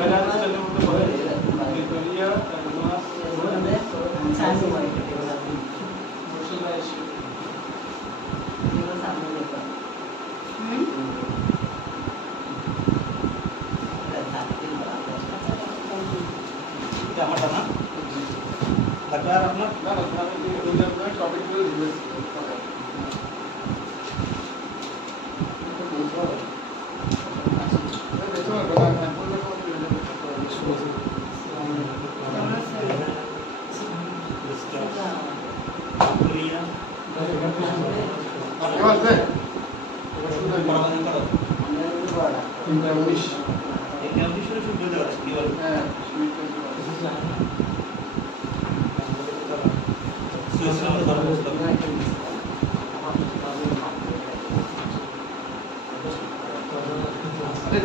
ভেনাল স্টাইলের মধ্যে বলে লিটোরিয়া টাইমাস সাইন্স ওয়াই মোশনালাইজেশন এগুলো সামনে দেখো আমারটা না লাগবে আর আপনার না না আমি ওই টপিকগুলো রিভাইজ করতে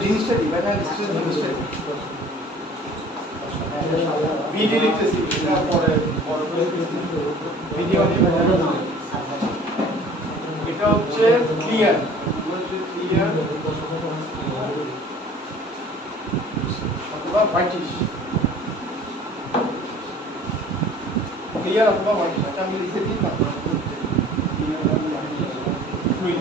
জিনিসটা কি ভাই জিনিসটা ভিডিও লিখতেছি এটা পরে ভিডিও এটা হচ্ছে ক্লিয়ার ক্লিয়ার অথবা হোয়াইটিশ ক্লিয়ার অথবা হোয়াইটিশ এটা আমি লিখে দিই ফ্লুইড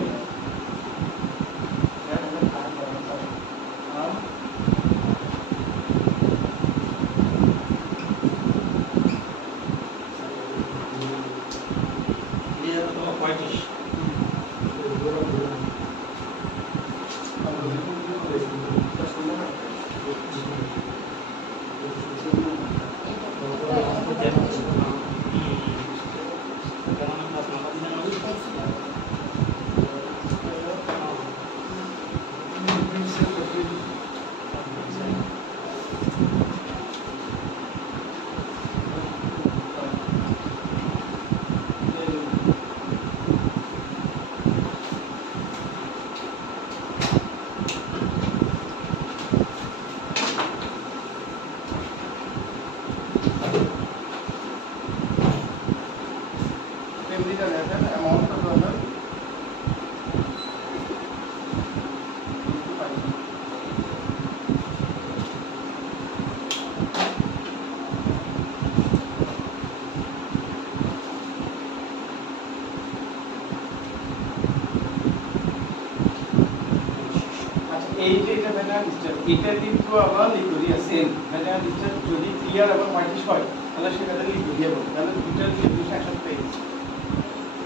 এই যে এটা ভেনাল স্টাইল এটা কিন্তু আবার লিটোরিয়া সেম ভেনাল স্টাইল যদি ক্লিয়ার এবং হোয়াইটিশ হয় তাহলে সেটাতে লিটোরিয়া বলে তাহলে দুইটার দুটো একসাথে পেয়ে যাচ্ছে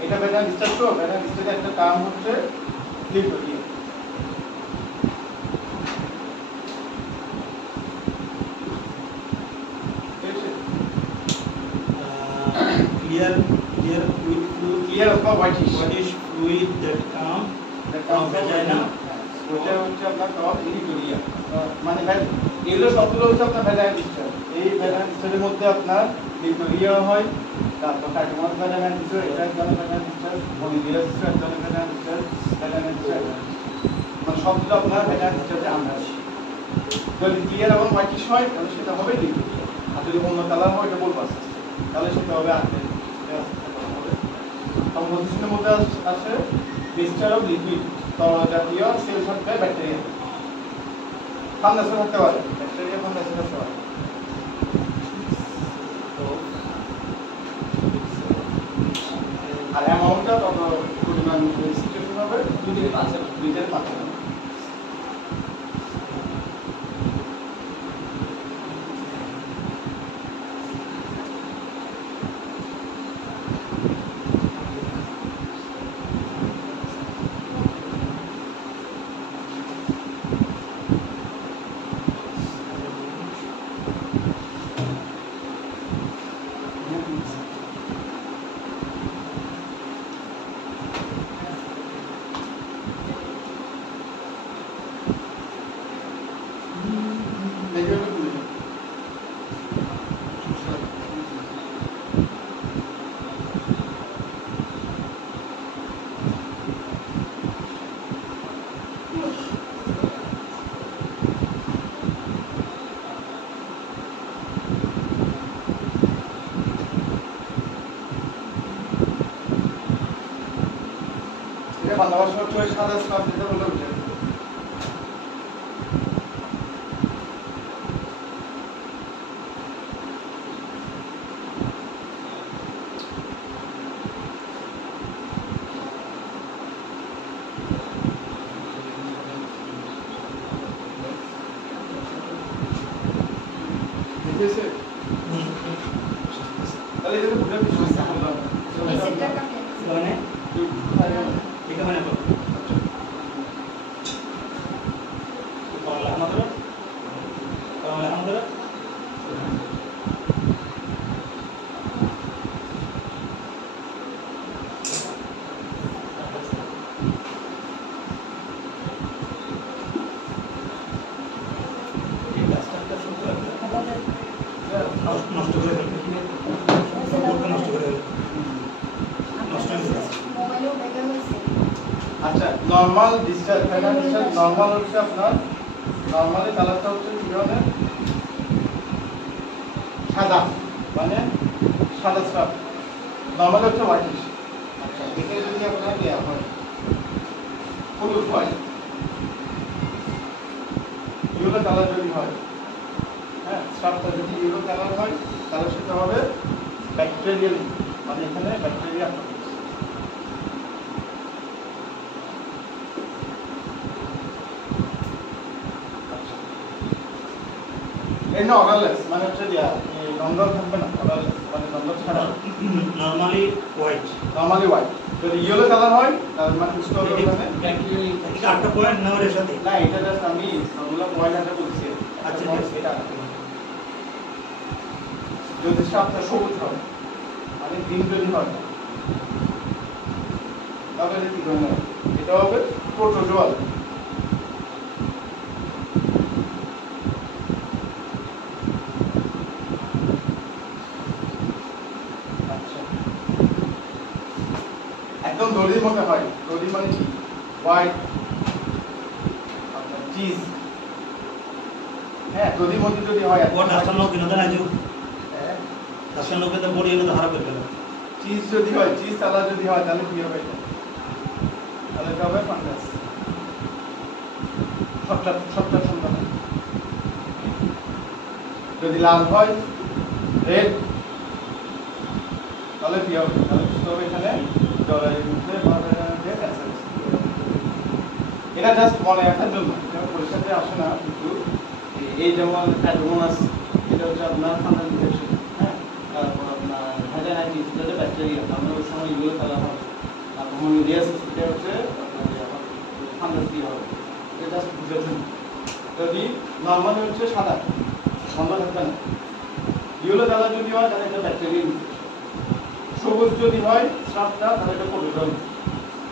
এটা ভেনাল স্টাইল তো ভেনাল স্টাইলের একটা নাম হচ্ছে লিটোরিয়া clear অথবা whitish fluid that come from vagina ওটা হচ্ছে আপনার টপ লিটোরিয়া মানে ভাই এগুলো সবগুলো হচ্ছে আপনার ভ্যাজাইনাল ডিসচার্জ এই ভ্যাজাইনাল ডিসচার্জের মধ্যে আপনার লিটোরিয়া হয় তারপর কার্ডিমাস ভ্যাজাইনাল ডিসচার্জ এটা একটা ভ্যাজাইনাল ডিসচার্জ বলিভিয়াস একটা ভ্যাজাইনাল ডিসচার্জ ভ্যাজাইনাল ডিসচার্জ মানে সবগুলো আপনার ভ্যাজাইনাল ডিসচার্জে আমরা আসি যদি ক্লিয়ার এবং হোয়াইটিশ হয় তাহলে সেটা হবে লিটোরিয়া আর যদি অন্য কালার হয় এটা বলবো তাহলে সেটা হবে আর্টেল কম্পোজিশনের মধ্যে আছে মিক্সচার অফ লিকুইড তরল জাতীয় সেল থাকবে ব্যাকটেরিয়া ফাঙ্গাসও থাকতে পারে ব্যাকটেরিয়া ফাঙ্গাসও থাকতে পারে আর অ্যামাউন্টটা তত পরিমাণ সিচুয়েশন হবে 2 থেকে 5 লিটার পাতা বাংলা ভাষা হচ্ছে সাদা স্কার্ফ যেটা বলে ওঠে হয়েছে তাহলে এটা বুঝে কিছু সমস্যা করলাম এই সেটটা কাকে মানে এটা মানে তো তাহলে আমাদের নষ্ট করে ফেলবে নষ্ট করে ফেলবে নষ্ট হয়ে যাবে মোবাইলেও ব্যাকআপ হয়েছে আচ্ছা normal discharge final discharge normal হচ্ছে আপনার নরমালি কালারটা হচ্ছে কি ধরনের সাদা মানে সাদা স্টাফ নরমালি হচ্ছে হোয়াইটিশ আচ্ছা এটা যদি আপনার দেওয়া হয় হলুদ হোয়াইট ইয়েলো কালার যদি হয় হ্যাঁ স্টাফটা যদি ইয়েলো কালার হয় তাহলে সেটা হবে ব্যাকটেরিয়াল মানে এখানে ব্যাকটেরিয়া এই না অর্ডারলেস মানে হচ্ছে নম্বর থাকবে না অর্ডারলেস মানে নম্বর ছাড়া নরমালি হোয়াইট নরমালি হোয়াইট যদি ইয়েলো কালার হয় তাহলে মানে বুঝতে হবে ওখানে এটা একটা পয়েন্ট নাম্বার এর সাথে না এটা জাস্ট আমি সবগুলো পয়েন্ট আছে বলছি আচ্ছা এটা যদি সাপটা সবুজ হয় মানে গ্রিন যদি হয় তাহলে কি ধরনের এটা হবে প্রোটোজোয়াল একদম দড়ির মতো হয় দড়ি মানে কি হোয়াইট আপনার চিজ হ্যাঁ দড়ির মধ্যে যদি হয় और 9 দিন ধরে আজু 9 তে বড়ি হলো তো হারা পেল চিজ যদি হয় চিজ কালার যদি হয় তাহলে কি হবে এটা তাহলে এটা হবে ফাঙ্গাস সবটা সুন্দর যদি লাল হয় রেড তাহলে কি হবে তাহলে বুঝতে হবে এখানে ডলারের মধ্যে ক্যান্সার এটা জাস্ট মনে রাখার জন্য পরীক্ষাতে আসে না কিন্তু এই যেমন অ্যাডমোনাস এটা হচ্ছে আপনার ফাঙ্গাল ইনফেকশন হ্যাঁ তারপর আপনার ভ্যাজাইনাইটিস যেটা ব্যাকটেরিয়া আমরা ওই সময় ইউরো কালার হবে তারপর হোমিওডিয়াসিস এটা হচ্ছে আপনার ফাঙ্গাস দিয়ে হবে এটা জাস্ট বুঝার জন্য যদি নর্মালি হচ্ছে সাদা সন্ধ্যা থাকবে না ইউরো কালার যদি হয় তাহলে এটা ব্যাকটেরিয়া ইনফেকশন সবুজ যদি হয় সাপটা তাহলে এটা প্রোটোজোয়াল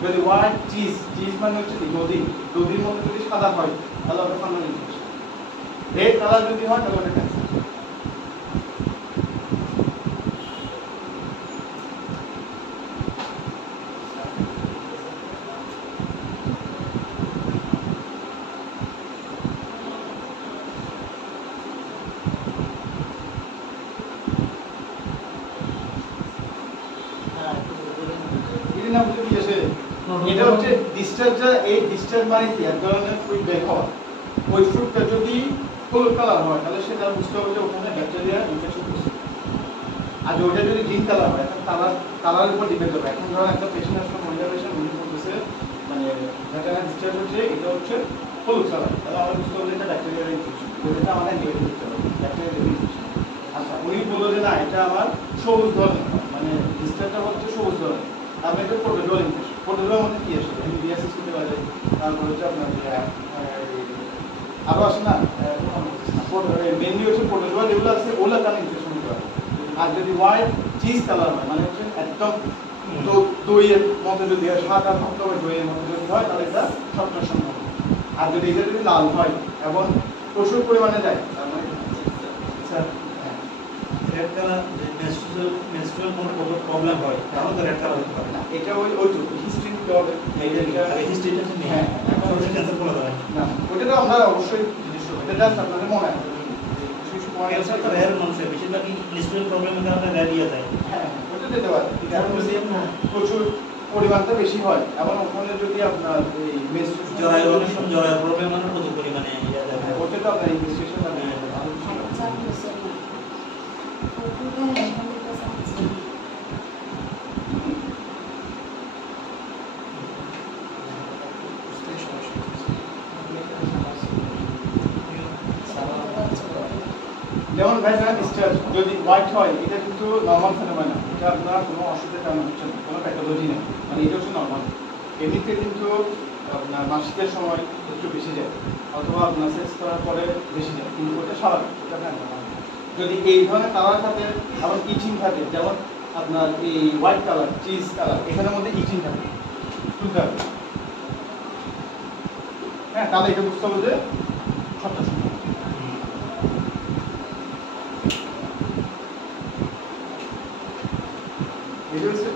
যদি হোয়াইট চিজ মানে হচ্ছে দধির মধ্যে যদি সাদা হয় তাহলে ওটা ফাঙ্গাল ইনফেকশন রেড কালার যদি হয় তাহলে ওটা ক্যান্সার না বুঝে দিয়েছে এটা হচ্ছে ডিসচার্জটা এই ডিসচার্জ মানে কি এক ধরনের ফ্লুইড বের হওয়া ওই ফ্লুইডটা যদি হলুদ কালার হয় তাহলে সেটা বুঝতে হবে যে ওখানে ব্যাকটেরিয়া ইনফেকশন হচ্ছে আর ওটা যদি গ্রিন কালার হয় তাহলে কালারের উপর ডিপেন্ড করবে এখন ধরো একটা পেশেন্ট আসলে মহিলা পেশেন্ট উনি বলতেছে মানে ভ্যাজাইনাল ডিসচার্জ হচ্ছে এটা হচ্ছে হলুদ কালার তাহলে আমরা বুঝতে হবে এটা ব্যাকটেরিয়ার ইনফেকশন ওটা আমাদের নেগেটিভ দিতে হবে ব্যাকটেরিয়ার ইনফেকশন আচ্ছা উনি বললো যে না এটা আমার সবুজ ধরনের মানে ডিসচার্জটা হচ্ছে সবুজ ধরনের তারপরে এটা প্রোটোজোয়াল ইনফেকশন প্রোটোজোয়াল মধ্যে কি আসে এমবিবিএস হতে পারে তারপর হচ্ছে আপনার আরো আসে না মেনলি হচ্ছে প্রোটোজোয়াল এগুলো আছে ওগুলো কারণে ইনফেকশন হতে পারে আর যদি হোয়াইট চিজ কালার হয় মানে হচ্ছে একদম দইয়ের মধ্যে যদি হয় সাদা ভক্ত দইয়ের মধ্যে যদি হয় তাহলে এটা সবটা সম্ভব আর যদি এটা যদি লাল হয় এবং প্রচুর পরিমাণে যায় তার মানে স্যার রেড কালার মেনস্ট্রুয়াল কোনো প্রবলেম হয় তাহলে তো রেড কালার হতে পারে না এটা ওইটুকু হিস্ট্রি নিতে হবে এইটা হিস্ট্রিটা তো নেই হ্যাঁ এখন হচ্ছে ক্যান্সার বলা যায় না ওইটা তো আমরা অবশ্যই জিনিস এটা জাস্ট আপনাদের মনে আছে ক্যান্সার তো রেয়ার মানুষের বেশিরভাগই মেনস্ট্রুয়াল প্রবলেমের কারণে রেয়ার ইয়ে যায় হ্যাঁ ওটা দিতে পারে কারণ যদি প্রচুর পরিমাণটা বেশি হয় এবং ওখানে যদি আপনার এই মেনস্ট্রুয়েশন জরায়ু অনেক সময় জরায়ু প্রবলেম মানে প্রচুর পরিমাণে ইয়ে যায় ওটা তো আপনার ইনভেস্টিগেশন লাগবে ভালো কিছু না চাপ হয়েছে না ফটোটা এখন এটা সামনে যেমন ভ্যাজাইনাল ডিসচার্জ যদি হোয়াইট হয় এটা কিন্তু নর্মাল ফেনোমেনা, এটা আপনার কোনো অসুবিধার কারণ হচ্ছে না, কোনো প্যাথোলজি নেই, মানে এটা হচ্ছে নর্মাল। এমনিতে কিন্তু আপনার মাসিকের সময় একটু বেশি যায় অথবা আপনার সেক্স করার পরে বেশি যায়, কিন্তু ওটা স্বাভাবিক, ওটা নর্মাল। যদি এই ধরনের কালার থাকে এবং ইচিং থাকে, যেমন আপনার এই হোয়াইট কালার, চিজ কালার, এখানের মধ্যে ইচিং থাকে, বুঝতে হবে। হ্যাঁ, তাহলে এটা বুঝতে হবে যে সবটা শুনতে হবে। এটা হচ্ছে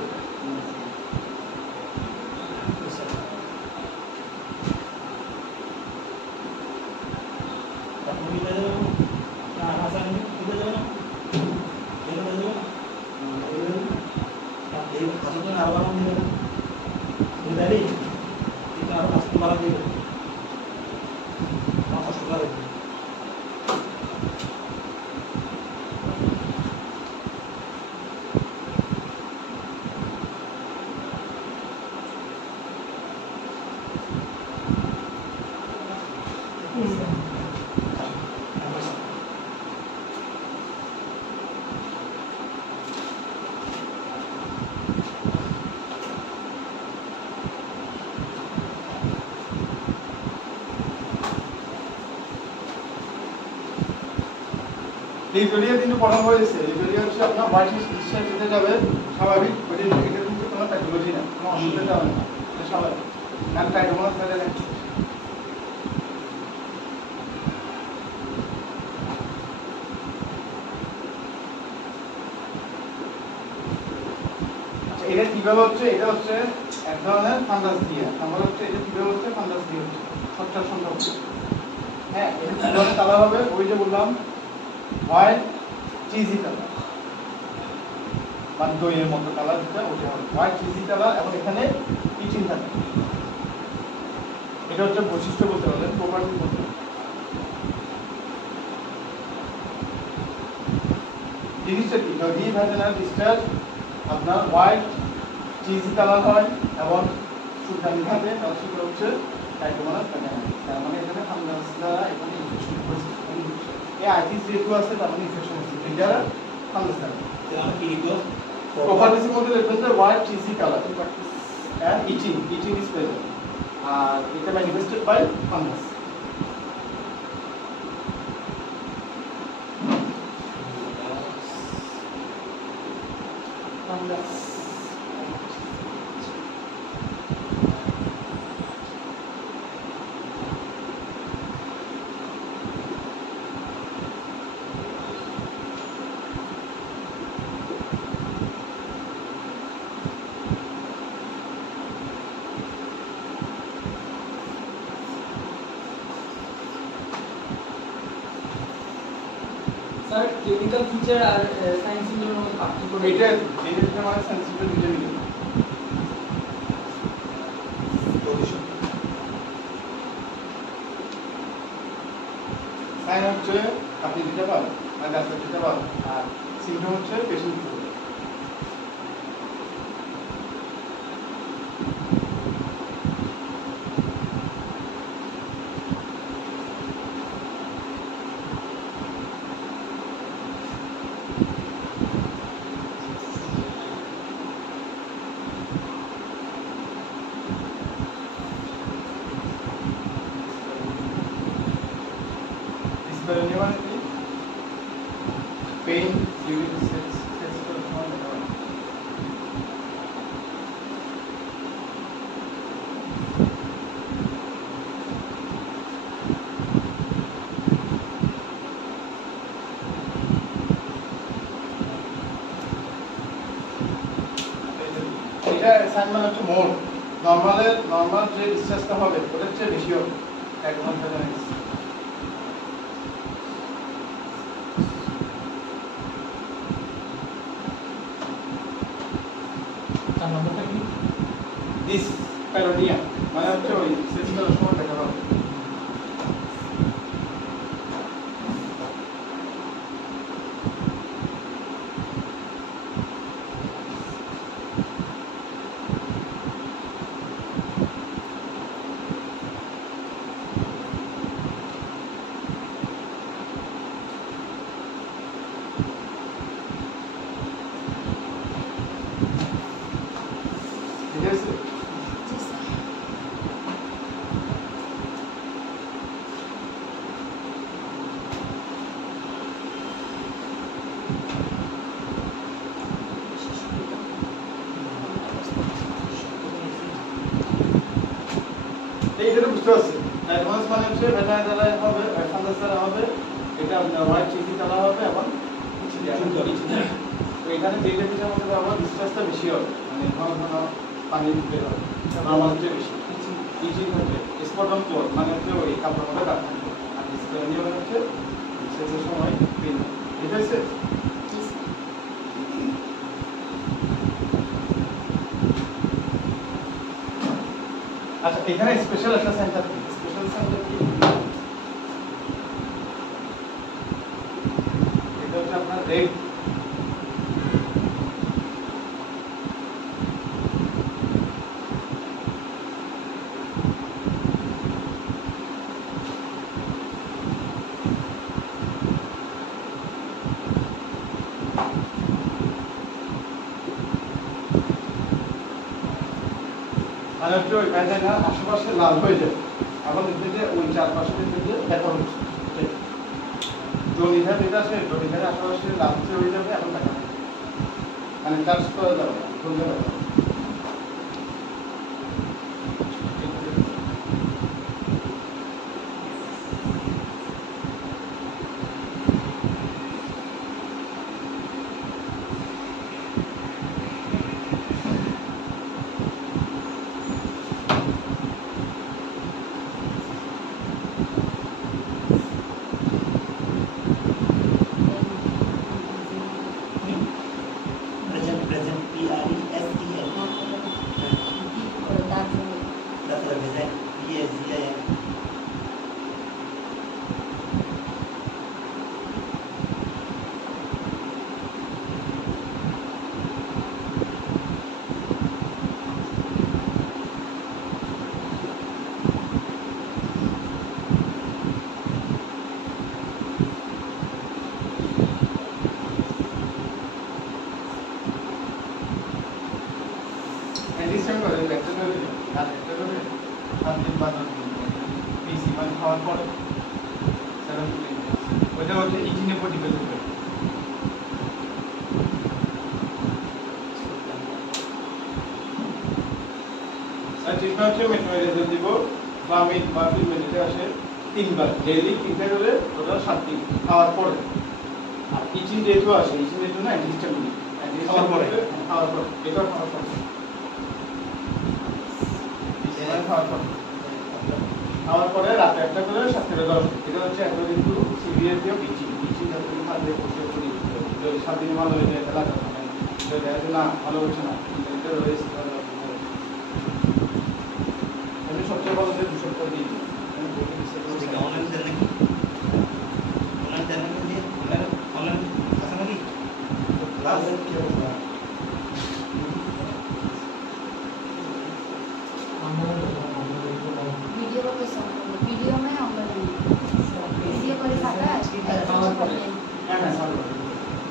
লিটোরিয়া কিন্তু পড়া হয়েছে। লিটোরিয়া হচ্ছে আপনার হোয়াইট ডিসচার্জ যেতে যাবে স্বাভাবিক, ওটা এটা কিন্তু কোনো প্যাথোলজি না, কোনো অসুবিধা হবে না, এটা স্বাভাবিক। কারণ ট্রাইকোমোনাস ভ্যাজাইনাল এটা কিভাবে হচ্ছে, এটা হচ্ছে এক ধরনের ফাঙ্গাস দিয়ে, আমার হচ্ছে এটা কিভাবে হচ্ছে ফাঙ্গাস দিয়ে হচ্ছে সবটার সম্ভব। হ্যাঁ, এটা কি ধরনের কালার হবে, ওই যে বললাম হোয়াইট চিজি কালার, মানে দইয়ের মতো কালার, যেটা ওটা হবে হোয়াইট চিজি কালার, এবং এখানে ইচিং থাকে। এটা হচ্ছে বৈশিষ্ট্য বলতে পারবেন, প্রপার্টি বলতে পারবেন। জিনিসটা কি, যদি ভ্যাজাইনাল ডিসচার্জ আপনার হোয়াইট চিজি কালার হয় এবং সুতানি থাকে, তাহলে সেটা হচ্ছে ট্রাইকোমোনাস ভ্যাজাইনালিস। তার মানে এখানে ফাঙ্গাস দ্বারা এখানে ইনফেকশন হয়েছে, এই আইটিস যেহেতু আছে তার মানে ইনফেকশন হচ্ছে, এটা ফাঙ্গাস দ্বারা। প্রপার্টিসের মধ্যে লিখবেন যে white cheesy colour and itching is present, আর এটা manifested by fungus. Sir clinical feature আর সায়েন্স সিম্বলের মধ্যে পার্থক্য এটা যেটা মানে সেন্সিটিভ দুটো মিলে সাইন হচ্ছে আপনি দিতে পারেন, মানে ডাক্তার দিতে পারেন, আর সিমটম হচ্ছে পেশেন্ট দিতে পারেন। Dispareunia মানে কি? Pain during sex করার সময় দেখা হয়। এটা সাইন মানে হচ্ছে মোর নরমাল যে ডিসচার্জটা হবে ওটার চেয়ে বেশি হবে, এক ঘন্টা জানা গেছে। ডিসপ্যারোনিয়া মানে হচ্ছে ওই সেক্স করার সময় দেখা হবে। এইটা বুঝতে পারছেন অ্যাডভান্স মানে হচ্ছে ভেজাইনা দ্বারা হবে ফাঙ্গাস দ্বারা হবে এটা আপনার হোয়াইট চিজি দ্বারা হবে এবং তো এখানে যেটা যেটা আমাদের আবার ডিসচার্জটা বেশি হবে মানে ঘন ঘন পানি বের হবে নরমাল চেয়ে বেশি ইচিং হবে স্পট অন কোর মানে হচ্ছে ওই কাপড় মধ্যে কাট থাকবে আর ডিসপ্লে মানে হচ্ছে শেষের সময় পেন ঠিক আছে আচ্ছা এখানে স্পেশাল একটা সেন্টার কি স্পেশাল সেন্টার কি এটা হচ্ছে আপনার রেড মানে হচ্ছে ওই ভেজাইনা আশেপাশে লাল হয়ে যায় এখন দেখতে যে ওই চারপাশে দেখতে যে দেখা হচ্ছে জনিধার যেটা আছে জনিধার আশেপাশে লাল হয়ে যাবে এখন দেখা মানে চার্জ করা যাবে না ধরতে হবে খাওয়ার পরে ওইটা হচ্ছে ইচিনের উপর ডিপেন্ড করবে আর ট্রিটমেন্ট হচ্ছে মেট্রোমেডিসিন দিব বা মিট বা ফিলমেডিতে আসে 3 বার ডেইলি 3টা করে টোটাল 7 দিন খাওয়ার পরে আর ইচিন যেহেতু আসে ইচিনের জন্য অ্যান্টিহিস্টামিন খাওয়ার পরে এটা খাওয়ার পরে খাওয়ার পরে রাতে একটা করে 7 থেকে 10 এটা হচ্ছে একটা কিন্তু সিভিয়ার দিয়ে ইচিন যখন খাদ্যে বসে পড়ি যদি 7 দিন ভালো হয়ে যায় তাহলে যদি না ভালো হচ্ছে না এটা রয়েছে আমি সবচেয়ে ভালো যে 2 সপ্তাহ দিই অনলাইন দেন নাকি অনলাইন দেন নাকি অনলাইন আছে নাকি ক্লাস কি হবে वीडियो को समझो वीडियो में ऑनलाइन वीडियो করে থাকা হ্যাঁ হ্যাঁ ভালো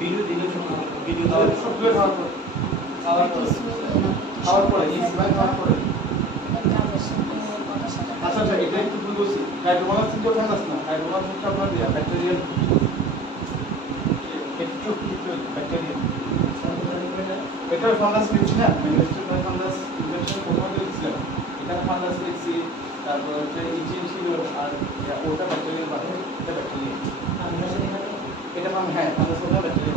ভিডিও দিলে ভিডিও তাহলে সফটওয়্যার খাওয়ার পরে ইসমাইল খাওয়ার পরে আচ্ছা আচ্ছা এটা একটু ভুল বলছি হাইড্রোমাস কিন্তু ফাঙ্গাস না হাইড্রোমাস হচ্ছে আপনার ব্যাকটেরিয়াল একটু ব্যাকটেরিয়া এটা ফাঙ্গাস লিখছি না মেনিস্ট্রিয়াল ফাঙ্গাস ইনফেকশন কোথাও লিখছিলাম এখানে ফাঙ্গাস লিখছি তারপর হচ্ছে ইচিন ছিল আর ওটা ব্যাকটেরিয়াল বাদে এটা ব্যাকটেরিয়া এটা হ্যাঁ ফাঙ্গাস হলো ব্যাকটেরিয়া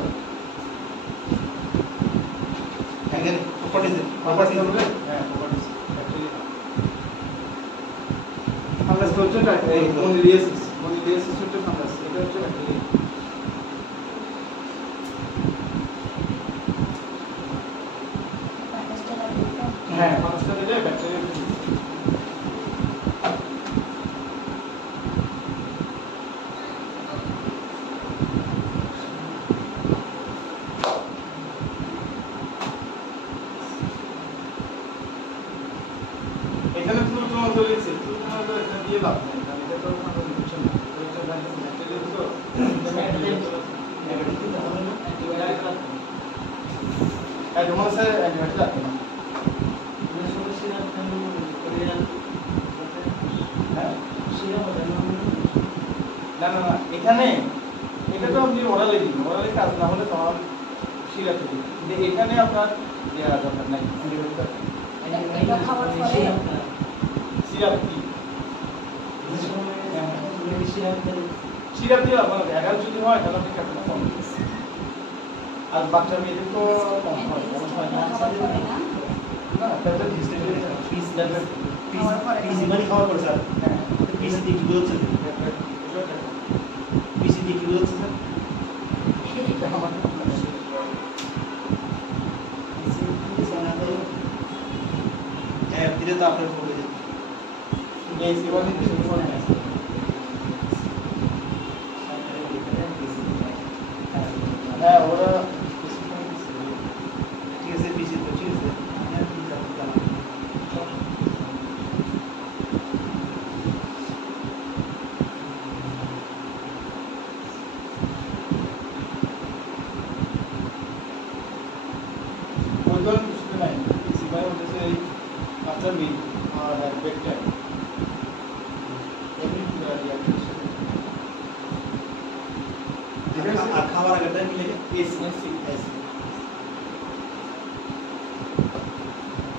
এখানে প্রপার্টিজ হবে হ্যাঁ প্রপার্টিজ ব্যাকটেরিয়া ফাঙ্গাস হচ্ছে মনিলিয়াসিস হচ্ছে ফাঙ্গাস এটা হচ্ছে ব্যাকটেরিয়া হ্যাঁ ফাঙ্গাসটা দিলে ব্যাকটেরিয়া এখানে ফুল তোমার ধরেছে ফুল তোমার তো এটা দিয়ে লাভ নেই কারণ এটা তো কোনো কিছু না এটা ব্যাকটেরিয়া তো তোমার স্যার অ্যান্টিবায়োটিক লাগবে না না না না এখানে এটা তো আপনি ওরালে দিন, ওরালে কাজ না হলে তখন সিরাপে দিন, কিন্তু এখানে আপনার দেওয়া দরকার নাই অ্যান্টিবায়োটিক দরকার নেই। এটা খাওয়ার পরে সিরাপ কি সিরাপ দিয়ে আপনার অ্যাডাল্ট যদি হয় তাহলে আপনি ক্যাপটা কম দিন। আর বাচ্চা মেয়েদের তো কম হয়, কম হয় না। খাওয়ার পরে না না তাহলে ডিস্ট্রিবিউট পিস পিস মানে খাওয়ার পর স্যার হ্যাঁ পিস দিয়ে কি বলছেন পিস দিয়ে কি বলছেন স্যার এটা আমার হ্যাঁ দিলে তো আপনার পড়ে যাবে এই সেবা নিতে শুরু না। হ্যাঁ ওরা ঠিক আছে পিসি তো ঠিক আছে আমি আর কি জানতাম না ওই ধরনের কিছু নাই, সেবা হচ্ছে এই বাচ্চা মেয়ে আর বেডটা এমনি রিয়াকশন আর খাওয়ার আগেটা কি লাগে এসি এসি এসি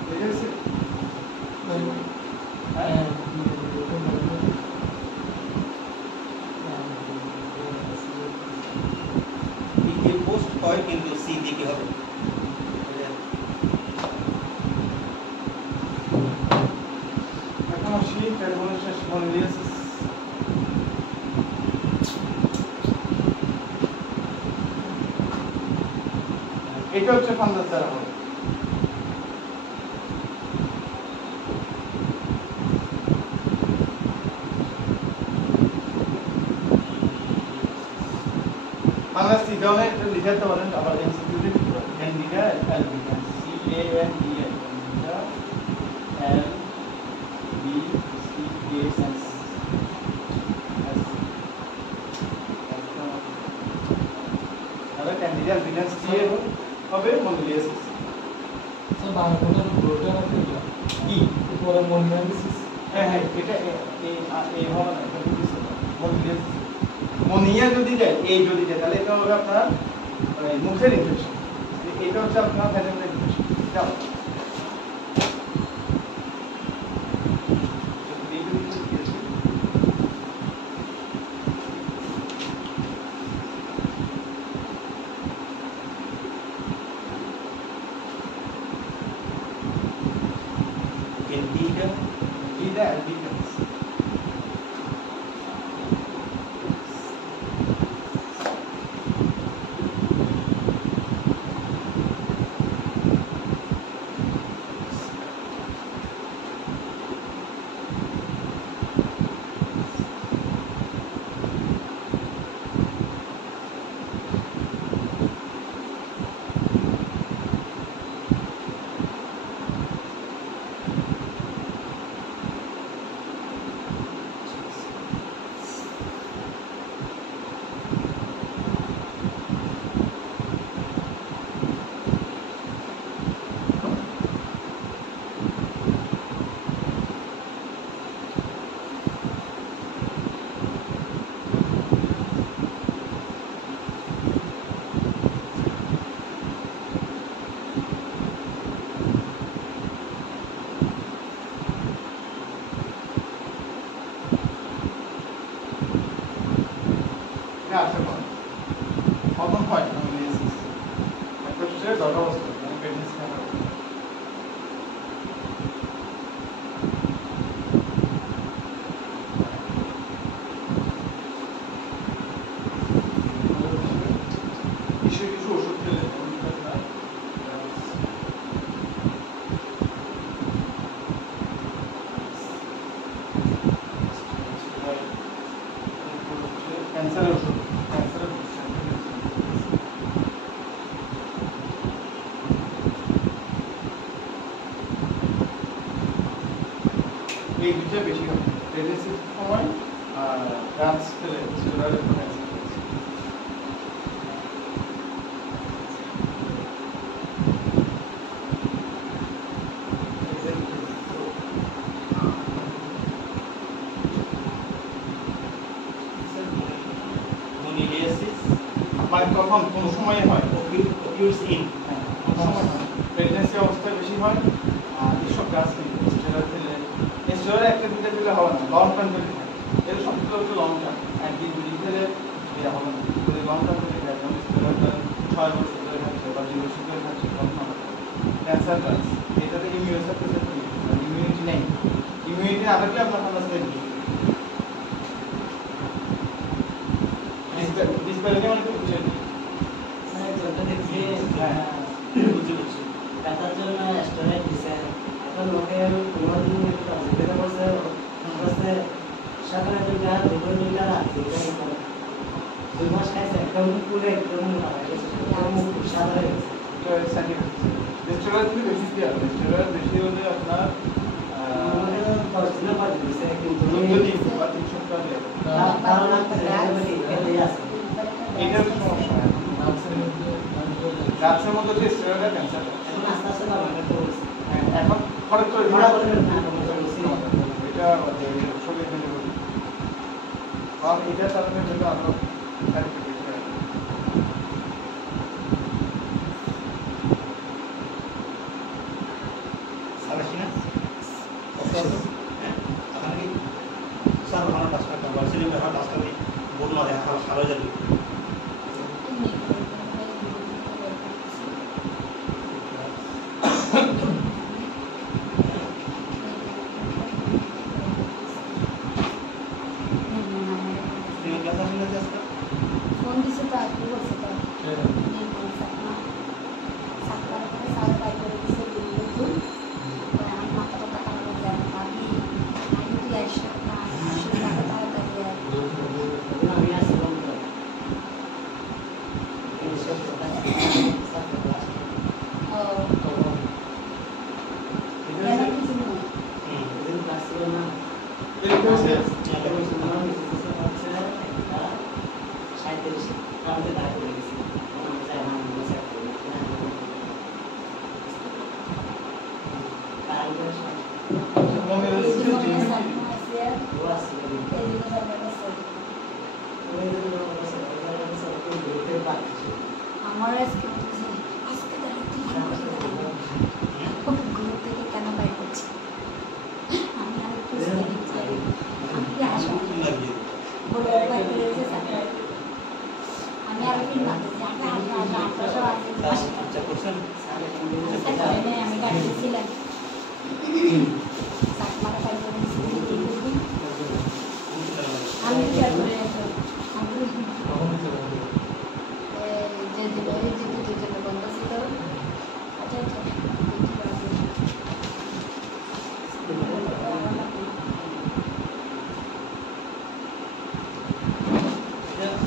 ঠিক আছে বি দিয়ে পোস্ট হয় কিন্তু সি দিয়ে কি হবে এখন আসি কার্বনেশন মনোলিয়াসিস। এটা হচ্ছে ফাঙ্গাস দ্বারা হয়। ফাঙ্গাস কি ধরনের এটা লিখাতে পারেন, আবার এনসিকিউতে candida albicans C A N D A candida L B C A S তাহলে ক্যান্ডিডা অ্যালবিকাস দিয়ে হবে মনোলিয়াসিস। স্যার বারকোডের ব্রোটা আছে কি উপরে মনোলিয়াসিস হ্যাঁ হ্যাঁ এটা এই হবে না, এটা কিছু না মনোলিয়াসিস। মনিয়া যদি যায় এই যদি যায় তাহলে এটা হবে আপনার মুখের ইনফেকশন, এটা হচ্ছে আপনার ভ্যাজাইনাল ইনফেকশন। যাও ক্যান্ডিডা Candida albicans. এটা আসে পড়ে কখন হয় মনোলিয়াসিস? একটা হচ্ছে গর্ভাবস্থা মানে প্রেগন্যান্সি থাকার পর। কিছু কিছু ওষুধ খেলে যেমন আপনার ক্যান্সারের ওষুধ, ক্যান্সারের এই দুটো বেশি হবে প্রেগন্যান্সির সময় আর ড্রাগস খেলে সেগুলোর ক্যান্সার হচ্ছে। মনোলিয়াসিস মানে তখন কোন সময়ে হয় occurs in কোন সময় হয় প্রেগন্যান্সি অবস্থায় বেশি হয় আর এসব গাছ স্টেরয়েড দিলে স্টেরয়েড একটা দিতে দিলে হবে না লং টার্ম দিতে হয় এর সবগুলো হচ্ছে লং টার্ম একদিন দুদিন দিলে এটা হবে না যদি লং টার্ম দিতে হয় যেমন স্টেরয়েড 6 বছর ধরে খাচ্ছে বা 2 বছর ধরে খাচ্ছে তখন হবে ক্যান্সার গাছ এটাতে ইমিউনিটি নেই ইমিউনিটি না থাকলে আপনার ঠান্ডা স্টেজ ডিসপ্যারিটি মানে কি বুঝেন স্যার যেটা দেখছি বুঝছি ব্যথার জন্য স্টেরয়েড দিছে এখন লোকের কোনোদিন একটা যেতে বলছে বলছে সকালে দুইটা দুপুরে দুইটা রাত্রে দুইটা 2 মাস খাইছে একটা মুখ পুরো একদম মুখ সাদা হয়ে গেছে এটা সাইন্টিফিক স্টেরয়েড থেকে বেশি কি আছে স্টেরয়েড বেশি হলে আপনার 10 দিন পর দিছে কিন্তু 14 দিন বা 3 সপ্তাহ দিয়ে কারণ একটা আছে এটার সমস্যা গাছের মধ্যে যে স্টেরয়েড ক্যান্সার এখন আস্তে আস্তে বাড়াতে বলছে এখন খরচ তো ধরা করে না এটা শরীর থেকে বলি আর এটা কারণে যেটা আরো সারাশিনা আপনাকে স্যার আমার কাছে একটা বলছিল ব্যাপার কাজটা বলুন দেখা ভালো যাবে फोन दिसे तो आगे बोल सकता है नहीं बोल सकना सकता है सारे बाइक पर दिसे बिल्कुल तो हम माता का काम हो जाए अभी आई टी आई ना शुरू करता है कर दिया আমি আসলাম তো এই সব কথা और এটা क्या किसी ने দিন ক্লাস ছিল না এরকম আছে আমি শুনলাম যে হচ্ছে এটা 37 কাউন্টে দাঁড়িয়ে পড়ে গেছে আমি চাই না আমি বসে থাকি না তারপরে মনে ये হচ্ছে जो যে मैंने साथ में ऐसे है ও আসছে ये जो मैंने बस ওই যে লোক আছে ওরা সব কিছু দেখতে পাচ্ছে हमारे इसके আজকে খুব ঘুম থেকে কেন বাইর করছি আমি আর একটু আমি আসবো বলে বাইর করে এসে সাথে আমি আর কি মানতে যাই আমরা সব আছি আচ্ছা করছেন আমি গাড়ি দিয়েছিলাম সাত মারা পাই আমি শেয়ার করে যে দিল এই যে দুটোর জন্য বন্ধ ছিল আচ্ছা আচ্ছা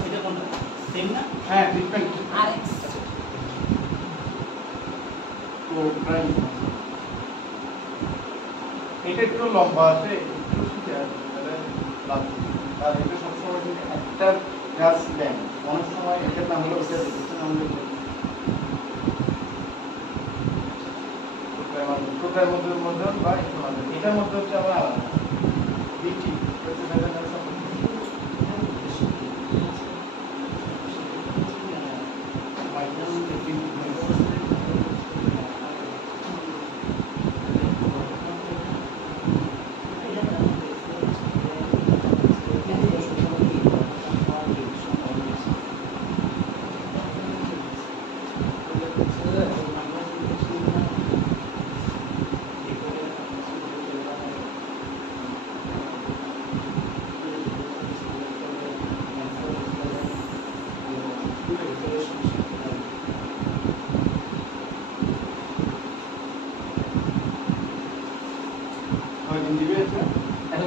এটা কোনটা সেম না হ্যাঁ ট্রিটমেন্ট আরেক্স তো প্রায় এটা একটু লম্বা আছে একটু সুখে আছে তাহলে লাভ আর এটা সবসময় যদি একটা গাছ দেন অনেক সময় এটার নাম হলো ওটা দিচ্ছে নাম হলো টোটার মধ্যে বা এটার মধ্যে হচ্ছে আবার আলাদা বিটি হচ্ছে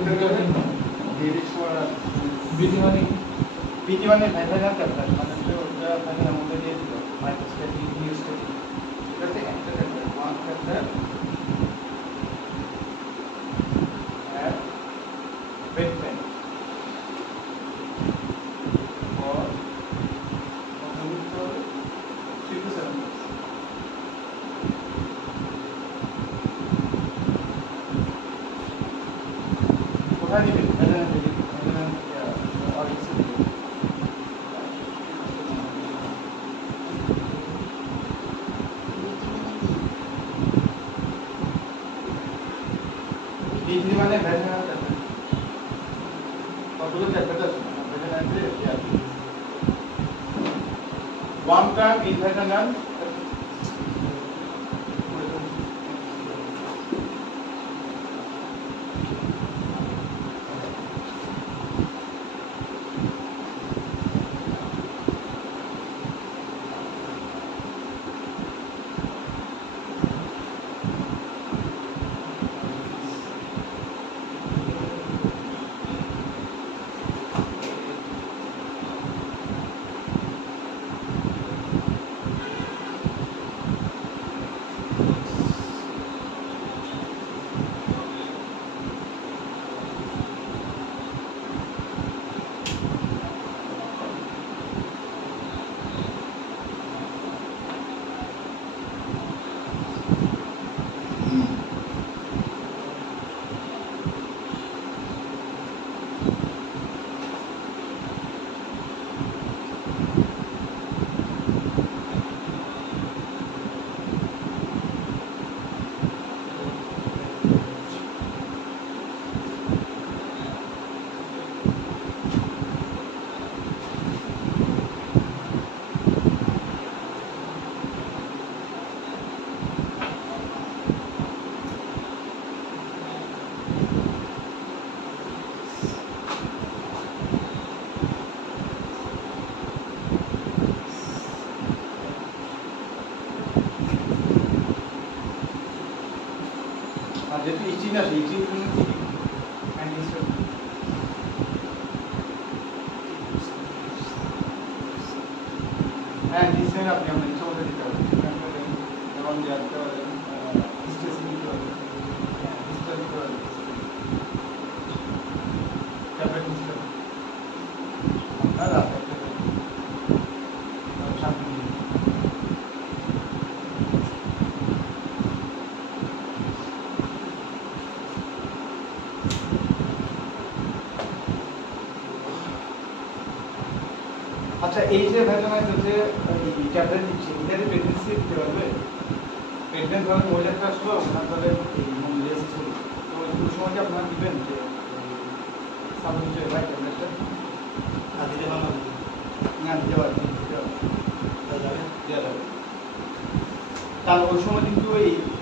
ভেজাল বিটি মানে ভেজাল ক্যাপ্টার মানে ওটা ভেজালের মধ্যে দিয়ে দিল মাইক্রোস্কোপ ইউজ করে এটাতে একটা ক্যাপ্টার ওয়ান ক্যাপ্টার আর বেড পেন और কম্পিউটার 3 to 7 কোথায় দিবেন ভেজাল one time invasion যেহেতু ইচিন আছে ইচিন হ্যাঁ ডিসেন আপনি আপনার ইচ্ছা মতো দিতে পারেন যেমন দিতে পারেন স্টেশন দিতে পারেন স্টেশন দিতে পারেন ট্যাবলেট দিতে পারেন আর আপনি শান্তি দিন আচ্ছা এই যে ভেজনায় যে এই ট্যাবলেট দিচ্ছে এটাতে প্রেগন্যান্সি দিতে পারবে প্রেগন্যান্ট ধরেন মহিলাটা আসলো ওনার ধরে এই লেস ছিল তো ওই সময় আপনারা দিবেন যে সাপোজ যে ভাই ট্যাবলেটটা দিতে ভালো না দিতে পারবে কারণ ওই সময় কিন্তু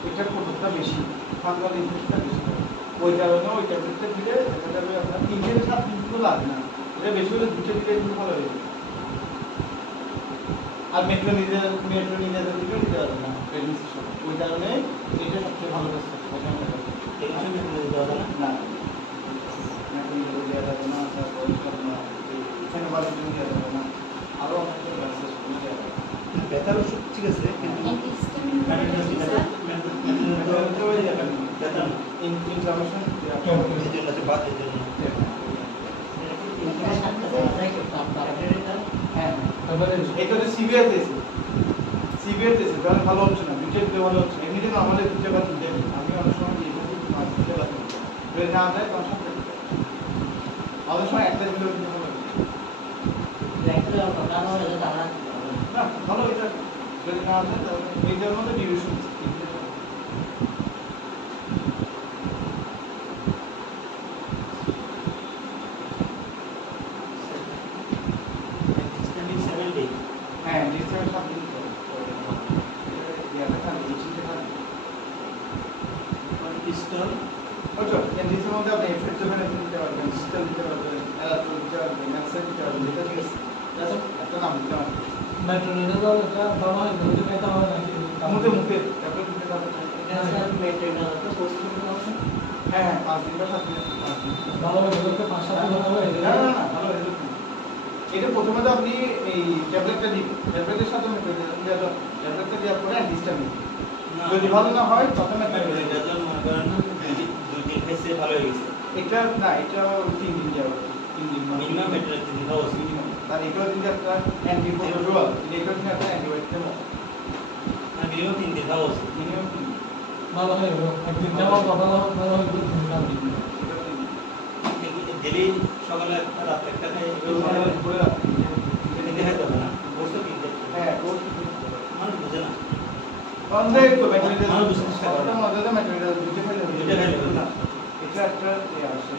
ওইটার প্রভাবটা বেশি ফাঙ্গাল ইনফেকশনটা বেশি হয় ওই কারণে ওই ট্যাবলেটটা দিলে দেখা যাবে আপনার 3 থেকে 7 দিন তো লাগবে না এটা বেশি হলে 2 থেকে 3 দিন ভালো হয়ে যাবে আর মেট্রো নিতে দিতে পারবে না প্রেগন্যান্সি সময় ওই কারণে এটা সবচেয়ে ভালো কাজ না মেট্রো নিতে দেওয়া যাবে না তারপর ফেনোবারের জন্য দেওয়া যাবে না আরও অনেক ব্যথার ওষুধ ঠিক আছে কিন্তু ইনফ্লামেশন এই জন্য আছে বাতের জন্য হ্যাঁ এটা তো সিভিয়ার দিয়েছে তাহলে ভালো হচ্ছে না দুইটা দিতে ভালো হচ্ছে এমনিতে তো আমাদের দুটো বা তিনটে আমি অনেক সময় দিতে পারি যদি না দেয় তখন সব আমাদের সময় একটা দিলে ভালো না ভালো এটা যদি না দেয় তাহলে এইটার মধ্যে ডিউরেশন হ্যাঁ ডিসেম্বর সব দিন পিস্তল ওটা ডিসেম্বর মধ্যে আপনি এফেক্টিভেন দিতে পারবেন সিস্টেম দিতে পারবেন অ্যালার্জি দিতে পারবেন ম্যাক্সেট দিতে পারবেন যেটা ঠিক আছে একটা নাম দিতে পারবেন মেট্রোনিডাল এটা ভালো হয় যদি পেতে হয় নাকি মুখে ট্যাবলেট দিতে পারবেন হ্যাঁ 5 দিন বা 7 দিন ভালো হয় বলতে 5-7 দিন হবে না ভালো হয়ে যাবে এটা প্রথমে তো আপনি এই ট্যাবলেটটা দিবেন ট্যাবলেটের সাথে ট্যাবলেটটা দেওয়ার পরে অ্যান্টিহিস্টামিন যদি ভালো না হয় তখন ভালো হয়ে গেছে এটা না এটা 3 দিন যাবে 3 দিন মিনিমাম এটা 3 দিন খাওয়া উচিত তার এটাও দিন একটা অ্যান্টিপ্রোটোজোয়াল এটাও দিন একটা অ্যান্টিবায়োটিক দেবো মিনিমাম 3 দিন খাওয়া উচিত মিনিমাম ভালো হয় একদিন যাওয়া ভালো হয় ডেলি সকালে একটা রাত একটা খাই করে রাখতে দেখাতে হবে না বসে কিনতে হ্যাঁ মানুষ বুঝে না অন্ধে তো মানুষ বুঝতে চেষ্টা করে ওটা মজাটা ম্যাটেরিয়াল দিতে ফেলে দুইটা খাইলে হবে না এটা একটা আসে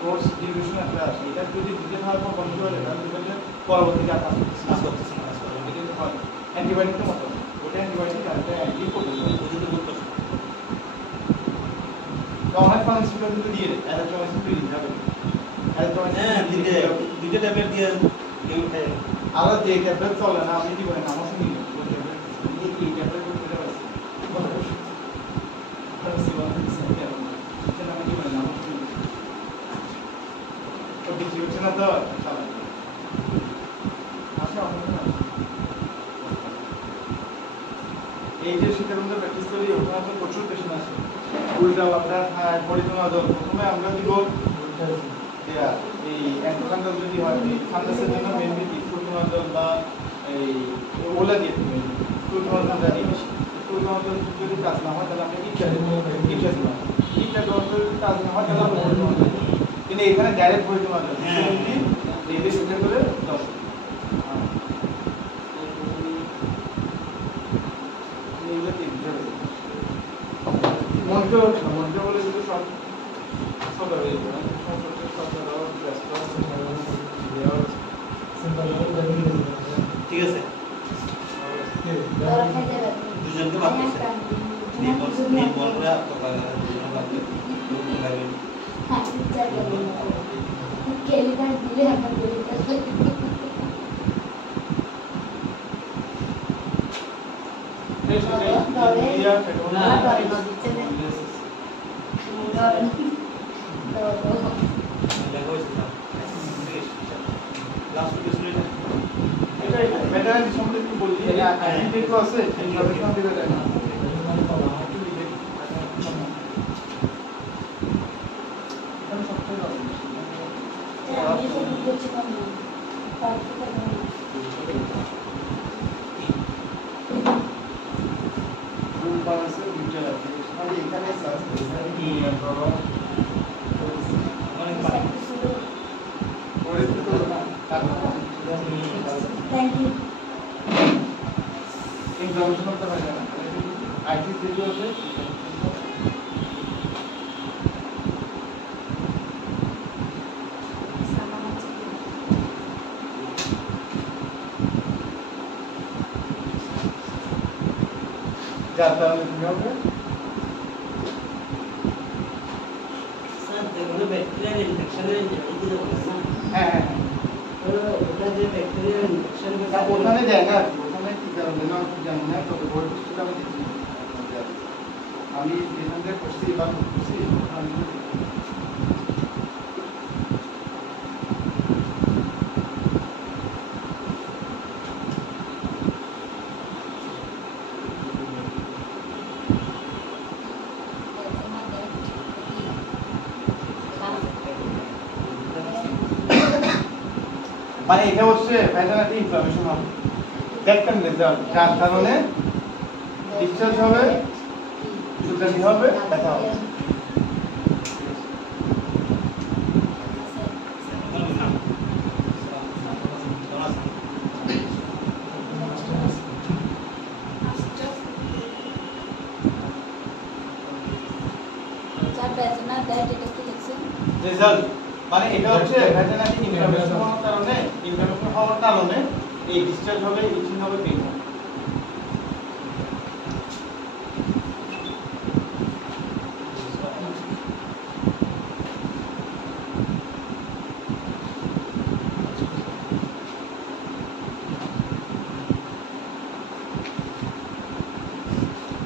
কোর্স ডিউরেশন একটা আসে এটা যদি দিতে থাকবো বন্ধ হলে তাহলে পরবর্তীতে আর কাজ কাজ করতেছে না, কাজ করে না। এটা কিন্তু হয় অ্যান্টিবায়োটিকের মতো ওটা অ্যান্টিবায়োটিক আর এটা অ্যান্টি প্রোটোজোয়াল বুঝতে বলতো তো অনেক ফার্মাসিউটিক্যাল কিন্তু দিয়ে দেয় অ্যাজাথ্রোমাইসিন ফ্রি দিতে হবে হ্যাঁ দিতে দুইটা ট্যাবলেট দিয়ে কেউ খায় আলাদা যে ট্যাবলেট চলে না আমি দিব না আমার শুনি ওই ট্যাবলেট এই ট্যাবলেট করতে পারছি ফার্মাসি বন্ধ দিছে সেটা আমি দিব না আমার শুনি তো বিক্রি হচ্ছে না তো চালা আচ্ছা এই যে শীতের মধ্যে প্র্যাকটিস করি ওখানে তো প্রচুর পেশেন্ট আছে উল্টা আপনার পরিতোনাজল প্রথমে আমরা দিব এই অ্যান্টিফাঙ্গাল যদি হয় ফাঙ্গাসের জন্য মেনলি পরিতোনাজল বা এই ওলা দিয়ে দিবেন পরিতোনাজল জানি বেশি পরিতোনাজল যদি কাজ না হয় তাহলে আপনি ইচ্ছা যদি কাজ না হয় তাহলে পরিতোনাজল কিন্তু এখানে ডাইরেক্ট পরিতোনাজল ডেইলি শুটে করে 10 মনকে বলে কিন্তু সব সব হবে ঠিক আছে দুজনকে বাদ করছে নির্মলরা তো দুজন বাদ লাগবে লাস্ট কিছু নেই ম্যাডাম সম্বন্ধে কি বলছি আইডি তো আছে ইনফরমেশন দিতে দেয় না Thank you. ইনফরমেশন করতে পারে না আইডি যেগুলো আছে যার কারণে তুমি হবে স্যার যেগুলো ব্যাকটেরিয়াল ইনফেকশনের ইতিতে বলেছেন হ্যাঁ হ্যাঁ তো ওটা যে ব্যাকটেরিয়াল ইনফেকশন ওখানে জায়গা আছে ওখানে কি কারণে না জানি না তবে বড় কিছু আমি দেখি আমি এখানে করছি বা করছি আমি মানে এটা হচ্ছে ভ্যাজানাটি ইনফ্লামেশন হবে দেখতেন রেজাল্ট যার কারণে ডিসচার্জ হবে চুলকানি হবে ব্যথা হবে রেজাল্ট মানে এটা হচ্ছে ভ্যাজানাটি ইনফ্লামেশন হওয়ার কারণে এই ডিসচার্জ হবে ইচিং হবে পেইন হবে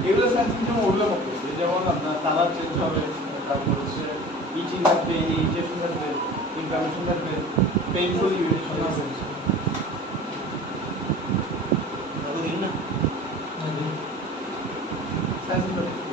এগুলো সিমটম ওগুলো মতো যেমন আপনার কালার চেঞ্জ হবে তারপর হচ্ছে ইচিং থাকবে ইনজেকশন থাকবে ইনফ্লামেশন থাকবে পেইনফুল ইরিটেশন হবে না সেন্সিটিভ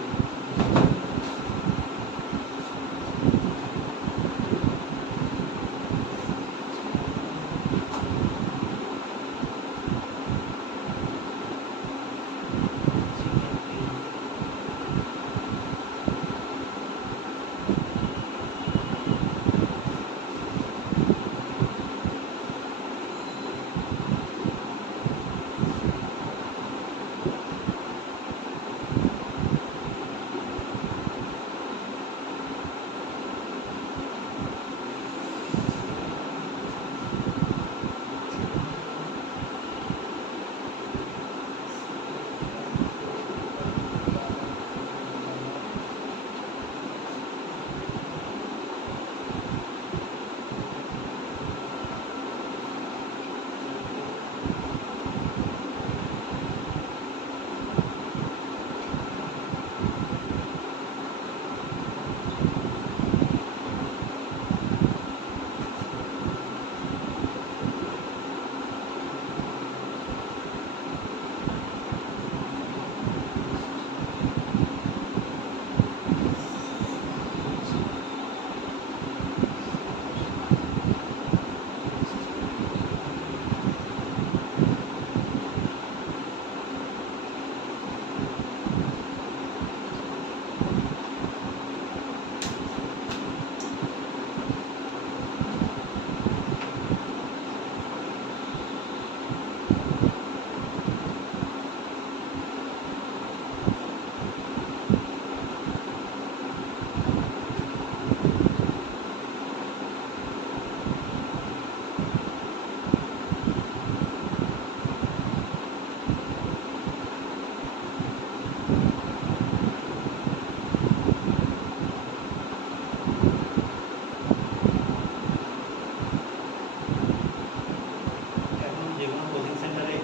এখন যে কোনো কোচিং সেন্টারে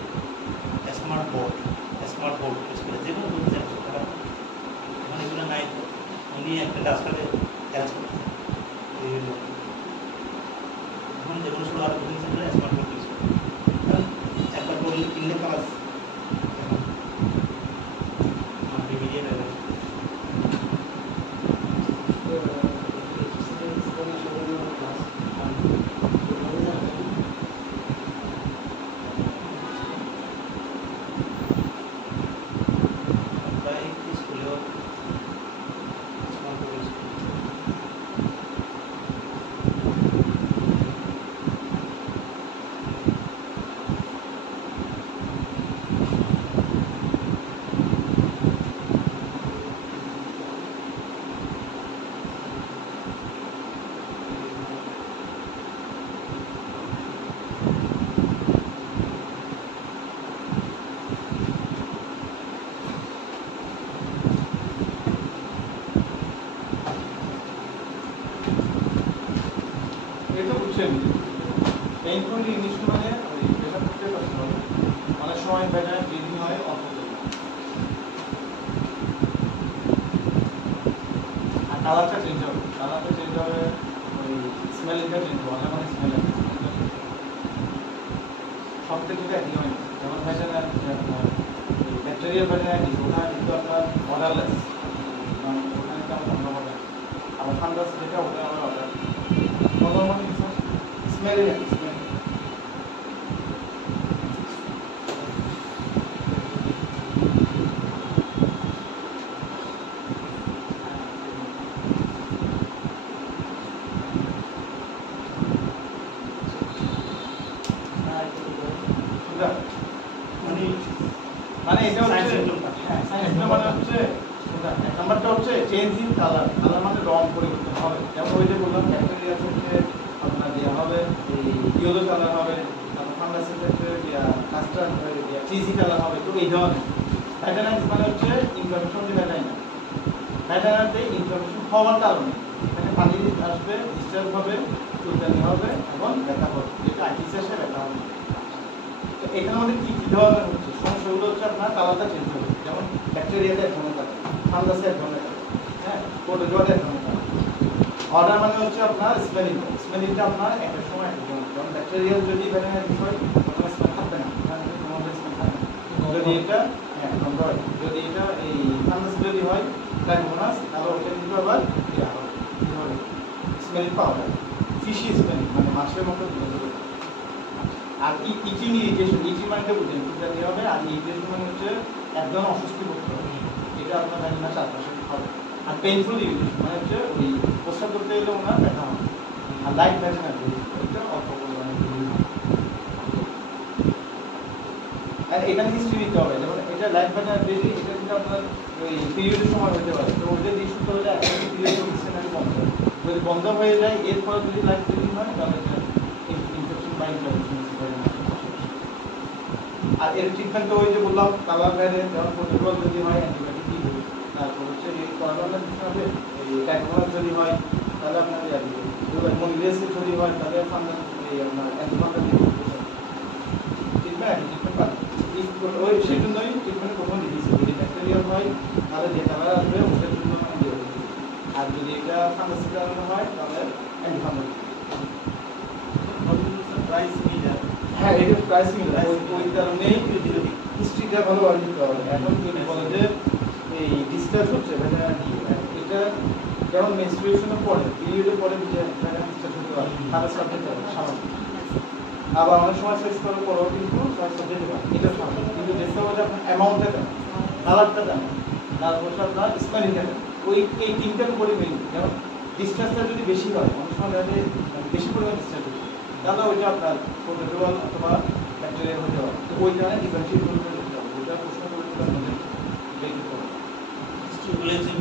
স্মার্ট বোর্ড স্কুলে যে কোনো কোচিং সেন্টার এখন এগুলো নাই তো উনি একটা ডাস্টারে অ্যারেঞ্জ করতেছেন এখন যে কোনো স্কুল আর কোচিং সেন্টারে স্মার্ট বোর্ড ইউজ করে কারণ একবার বললে কিনলে ক্লাস ডিভিডিএ প্রায় স্কুলেও স্মার্ট বোর্ড ইউজ করে এটা বুঝছেন পেইনফুল জিনিস মানে ওই যেটা করতে পারছি অনেক সময় ভ্যাজাইনা ব্লিডিং হয় অল্প আর কালারটা চেঞ্জ হবে ওই স্মেলটা চেঞ্জ হবে অনেক স্মেল আছে সব থেকে তো একই হয় না যেমন ভ্যাজাইনা ব্যাকটেরিয়াল ভ্যাজাইনাইটিস ওটা কিন্তু আপনার অর্ডারলেস মানে ওখানে তো অন্য হবে আবার ফাঙ্গাস যেটা ওটা আবার অর্ডার নরমালি স্মেল মানে এটা হচ্ছে হ্যাঁ সাইন্স মানে হচ্ছে এক নাম্বারটা হচ্ছে চেঞ্জ ইন কালার মানে রং পরিবর্তন হবে যেমন ওই যে বললাম ব্যাকটেরিয়া থেকে আপনার দেওয়া হবে এই ইয়েলো কালার হবে তারপর ফাঙ্গাসের ক্ষেত্রে কাস্টার্ড হবে চিজি কালার হবে তো এই ধরনের ভ্যাজাইনাইটিস মানে হচ্ছে ইনফেকশন যে ভ্যাজাইনাতে ইনফেকশন হওয়ার কারণে এখানে পানি আসবে ডিস্টার্ব হবে চুলকানি হবে এবং ব্যথা হবে যেটা আইটিস এসে ব্যথা হবে তো এখানে আমাদের কি কি ধরনের হচ্ছে সমস্যাগুলো হচ্ছে আপনার কালারটা চেঞ্জ হবে যেমন ব্যাকটেরিয়াতে এক ধরনের কালার ফাঙ্গাসে এক ধরনের কালার হ্যাঁ প্রোটোজোয়াতে এক ধরনের কালার অর্ডার মানে হচ্ছে আপনার স্মেলিংটা আপনার একটা সময় একটা ধরনের যেমন ব্যাকটেরিয়াল যদি ভ্যাজাইনাইটিস হয় তখন স্মেল থাকবে না কোনো স্মেল থাকবে না যদি এটা হ্যাঁ যদি এটা এই ফাঙ্গাস যদি হয় ট্রাইকোমোনাস তাহলে ওটা কিন্তু আবার দেওয়া হবে স্মেলিং পাওয়া যায় ফিশি স্মেলিং মানে মাছের মতো আর ইচিং ইরিটেশন ইচি মানে বুঝেন কি হবে আর ইরিটেশন মানে হচ্ছে একদম অস্বস্তি করতে হবে এটা আপনার ভ্যাজিনা চারপাশে হবে আর পেইনফুল ইরিটেশন মানে হচ্ছে ওই প্রস্রাব করতে গেলে ওনার ব্যথা হবে আর লাইট ভ্যাজিনা এটা অল্প পরিমাণে আর এখানে হিস্ট্রি দিতে হবে যেমন এটা লাইট ভ্যাজিনা বেশি এটা কিন্তু আপনার ওই পিরিয়ডের সময় হতে পারে তো ওদের ইস্যু হলে একটা পিরিয়ড ডিকশনারি বন্ধ হয় যদি বন্ধ হয়ে যায় এরপরে যদি লাইট ব্লিডিং হয় তাহলে ইনফেকশন বা ইনফ্লামেশন আর এর ট্রিটমেন্ট ওই যে বললাম কালার বাইরে যেমন প্রোটোকল যদি হয় অ্যান্টিবায়োটিক দিবে তারপর হচ্ছে এই করোনা দিতে হবে এই ট্যাকোমাস যদি হয় তাহলে আপনার ইয়া দিবে মনিরেস যদি হয় তাহলে ফাঙ্গাস এই আপনার অ্যান্টিবায়োটিক দিবে ঠিক না আগে ট্রিটমেন্ট পাবে ওই সেই জন্যই ট্রিটমেন্ট প্রথম দিয়েছি যদি ব্যাকটেরিয়াল হয় তাহলে যে কালার আসবে ওটার জন্য আর যদি এটা ফাঙ্গাসের কারণে হয় তাহলে অ্যান্টিফাঙ্গাল প্রাইস মিটার হ্যাঁ এটা প্রাইস মিটার ওই কারণেই হিস্ট্রিটা ভালো আর দিতে হবে এখন যদি বলে যে এই ডিসচার্জ হচ্ছে এটা যেমন মেনস্ট্রুয়েশনের পরে পিরিয়ডের পরে যে ডিসচার্জ হতে পারে তাহলে সাবজেক্ট হবে স্বাভাবিক আবার অনেক সময় শেষ করার পরেও কিন্তু সাবজেক্ট হবে এটা স্বাভাবিক কিন্তু দেখতে হবে যে আপনার অ্যামাউন্টটা দেন কালারটা দেন তারপর আপনার স্মেলিংটা দেন ওই এই তিনটার উপরে মেইন যেমন ডিসচার্জটা যদি বেশি হয় অনেক সময় দেখা যায় বেশি পরিমাণ ডিসচার্জ হচ্ছে তাহলে ওইটা আপনার পোটেটোয়াল অথবা ব্যাকটেরিয়াল হতে পারে তো ওই কারণে ডিফারেন্সিয়েট করে দেখতে হবে ওইটা প্রশ্ন করে দিতে হবে দেখতে হবে স্টিমুলেশন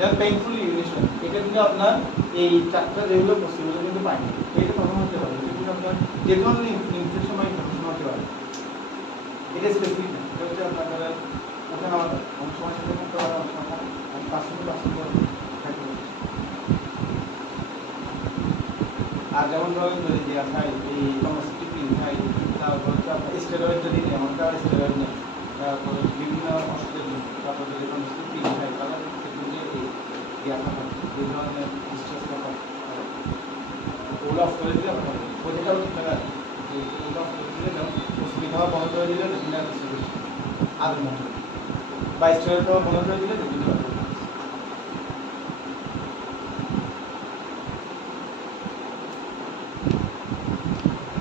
এটা পেইনফুল ইউরিনেশন এটা কিন্তু আপনার এই চারটা যেগুলো পসিবল কিন্তু পাইনি এটা কখন হতে পারে এটা কিন্তু আপনার যে ধরনের ইনফেকশন বা ইনফেকশন হতে পারে এটা স্পেসিফিক না এটা হচ্ছে আপনার ওখানে আমাদের অনেক সময় সাথে করতে পারে অনেক সময় পার্সেন্ট থাকে আর যেমন ধরেন যদি দেওয়া খাই এই ফার্মাসিউটিক পিল খাই তারপর হচ্ছে আপনার স্টেরয়েড যদি নেই আমার কার স্টেরয়েড নেই তারপর বিভিন্ন ওষুধের জন্য তারপর যদি ফার্মাসিউটিক পিল খাই তাহলে এই দেওয়া থাকে এই ধরনের ডিস্ট্রেস ব্যাপার ওগুলো অফ করে দিলে ভালো ওইটাও ঠিক আছে ওগুলো অফ করে দিলে যেমন অসুবিধা হওয়া বন্ধ করে দিলে বিভিন্ন আগের মতো বা স্টেরয়েড হওয়া বন্ধ করে দিলে বিভিন্ন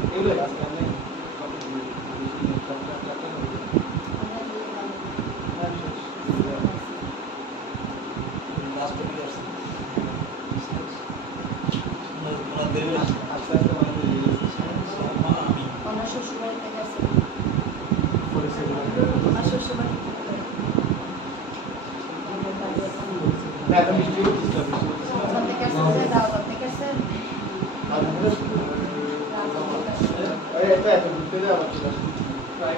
এগুলো আজকে আমি লাস্ট ইয়ার আস্তে আস্তে আমি ওনার শ্বশুরবাড়িতে গেছে ওনার শ্বশুরবাড়িতে এখন মিষ্টি করতে ওখান থেকে আসছে দাওয়াত থেকে আসছে এটা এত ঘুরতে যাওয়া হচ্ছে প্রায়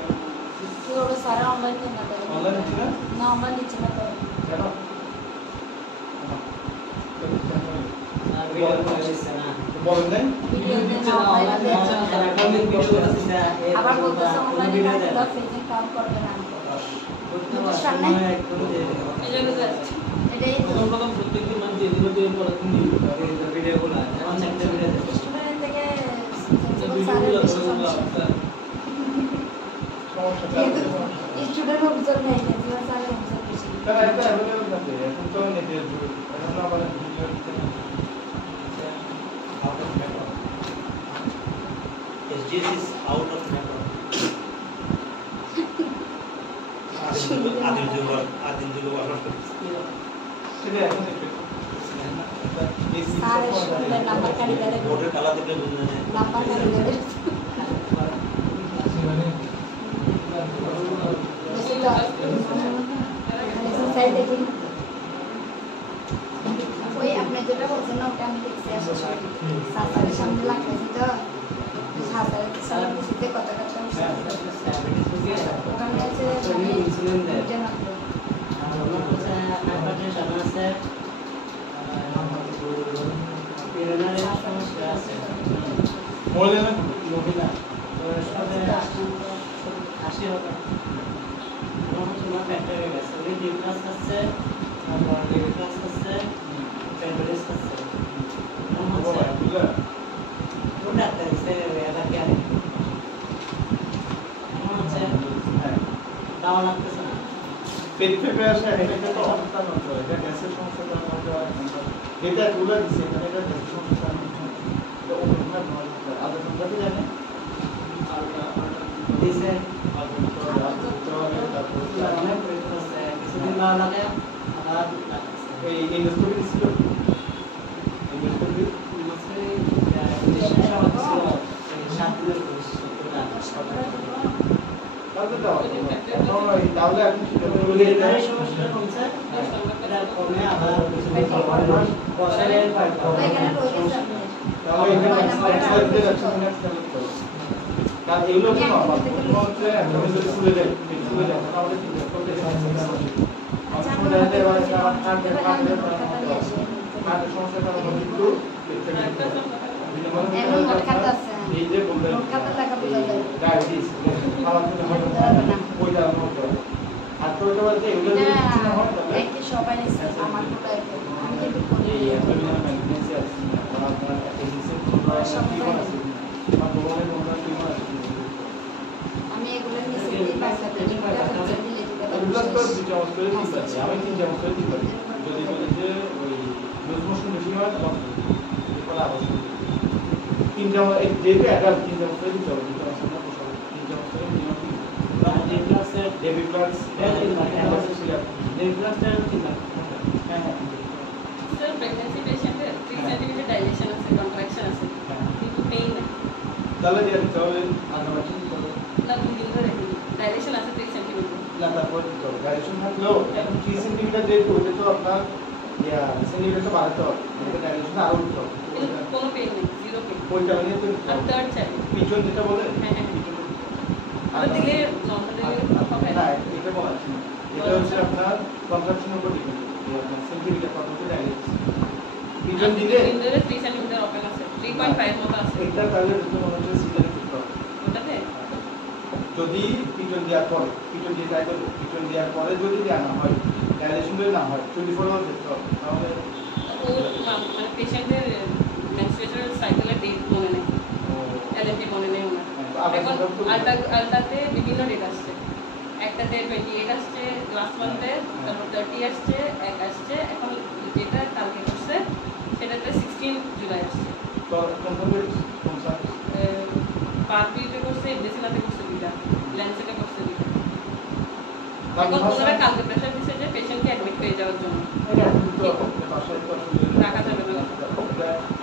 পুরো সারা অনলাইন না দেয় অনলাইন হচ্ছে না না অনলাইন দিচ্ছে না তো কেন বলেন নাই ভিডিও দিচ্ছে না আবার বলতেছে অনলাইনে কাজটা ফেজিং কাম করবে না এটাই প্রত্যেকদিন মানে যেদিন তুই পড়াতেন ভিডিওগুলো আমার একটা ভিডিও স্টুডেন্ট থেকে ভিডিওগুলো সমস্যা স্টুডেন্ট অফিসার নেই জীবন স্যার অফিসার বেশি তারা এটা অ্যাভেলেবল আছে এখন তো নেটের যুগ এখন আবার ভিডিও দিতে না out of network. SGS is out of network. আদিম যুগ সেটা এখন স্যার স্টুডেন্ট নাম্বার কালি গেলে বোর্ডের কালা দেখলে বুঝবে যে নাম্বার কালি গেলে সাইড দেখি ওই আপনি যেটা বলছেন না ওটা আমি দেখছি আসলে সাসারের সামনে লাগতেছি তো সাসারের সামনে বুঝতে কত কত ওখানে আছে মানে ইনসুলিন দেয় এটা না আর আমার কাছে হাইপারটেনশন আছে পেরেনারের সমস্যা আছে মহিলা মহিলা সবে 80 হবে আমার তোমার পেটে গেছে ওই ডিপ্লাস আছে তারপর ডিপ্লাস আছে পেন্ডোলিস আছে ওটা আছে এটা কি আছে আমার আছে দাও লাগতেছে না পেট পেপে আসে এটা তো অবস্থা নষ্ট হয় এটা গ্যাসের সমস্যা কারণে হতে হয় এটা গুলো দিছে এখানে এটা গ্যাসের সমস্যা তো ওটা নয় আদা সম্পর্কে জানেন দিছে তারপর অনেক প্রয়োজন আছে কিছুদিন ভালো লাগে আবার এই ইন্ডাস্ট্রি ছিল ইন্ডাস্ট্রি তাহলে এখন সমস্যা কমছে কমে আবার বছরের এখানে রয়েছে তাহলে এখানে দিতে যাচ্ছে কারণ এগুলো কি হচ্ছে স্কুলে যায় তাহলে কি করতে সমস্যা কারণ কিন্তু এখন মনে খাতে আছে আমার তো হবে এটা হবে না। ওইটা আমার হতে হবে। আর তো ওটা বলতে এগুলো যদি কিছু না হয় তাহলে এটা সবাই নিচ্ছে আমার কোটা আমি যেটুকু করি এই অ্যাবডোমিনাল ম্যাগনেসিয়া আছে আর আপনার অ্যাপেন্ডিক্সের কোনো টিউমার আছে কিনা বা কোলনের কোনো টিউমার আছে কিনা আমি এগুলো নিচে দিয়ে বাচ্চাদের এগুলো তো দুটো অবস্থা ঠিক আছে আমি তিনটা অবস্থা ঠিক পারি যদি বলি যে ওই লুজ মোশন বেশি হয় তখন এরপর আবার তিনটা এই যেটা অ্যাডাল্ট তিনটা অবস্থা দিতে হবে দুটো অবস্থা না পোষাবে তিনটা অবস্থা মিনিমাম ডেভিড প্লাস হ্যাঁ হ্যাঁ Sir, pregnancy patient 3 cm dilation আছে, contraction আছে, কিন্তু pain নাই। তাহলে দিয়ে দিতে হবে আগাবাটি তবে না 2 দিন ধরে dilation আছে 3 cm। না তারপর দিতে হবে ডাইরেকশন থাকলেও এখন 3 সেন্টিমিটার যেহেতু ওটা তো আপনার সেন্টিমিটারটা বাড়াতে হবে এটা ডাইরেকশন আরো উঠতে হবে কোনো pain নেই, zero pain। ওইটা নিয়ে তো আর third child, পিছন যেটা বলে হ্যাঁ হ্যাঁ পিছন আর দিলে নরমালি হবে না এটা বলা আছে না। এটা হচ্ছে আপনার কনট্রাকশনের উপর ডিপেন্ড করে আপনার সেন্টিমিটার কত হচ্ছে ডাইরেক্ট পিছন দিলে 3 cm ওপেন আছে, 3.5 মতো আছে। এটা তাহলে যত মনে হচ্ছে সিজারে করতে হবে ওটাতে যদি পিছন দেওয়ার পরে পিছন দিয়ে ট্রাই করবে পিছন দেওয়ার পরে যদি দেওয়া না হয় ডাইরেকশন যদি না হয় 24 আওয়ার দেখতে হবে তাহলে ও মানে পেশেন্টের মেনস্ট্রুয়েশনাল সাইকেলের ডেট মনে নেই, এলএমপি মনে নেই ওনার। এখন আলটাতে বিভিন্ন ডেট আসছে, একটাতে 28 আসছে লাস্ট মান্থে, তারপর 30 আসছে, এক আসছে, এখন যেটা কালকে করছে সেটাতে 16 জুলাই আসছে। তো কনফার্ম কোন স্যার পার্টিতে করছে, ইনডেসিনাতে করছে দুইটা, ল্যান্সেটে করছে দুইটা। কালকে এখন ওনারা ভাষা- কালকে প্রেশার দিচ্ছে যে পেশেন্টকে অ্যাডমিট হয়ে যাওয়ার জন্য। এটা তো বাসায় তো আসলে রাখা যাবে না।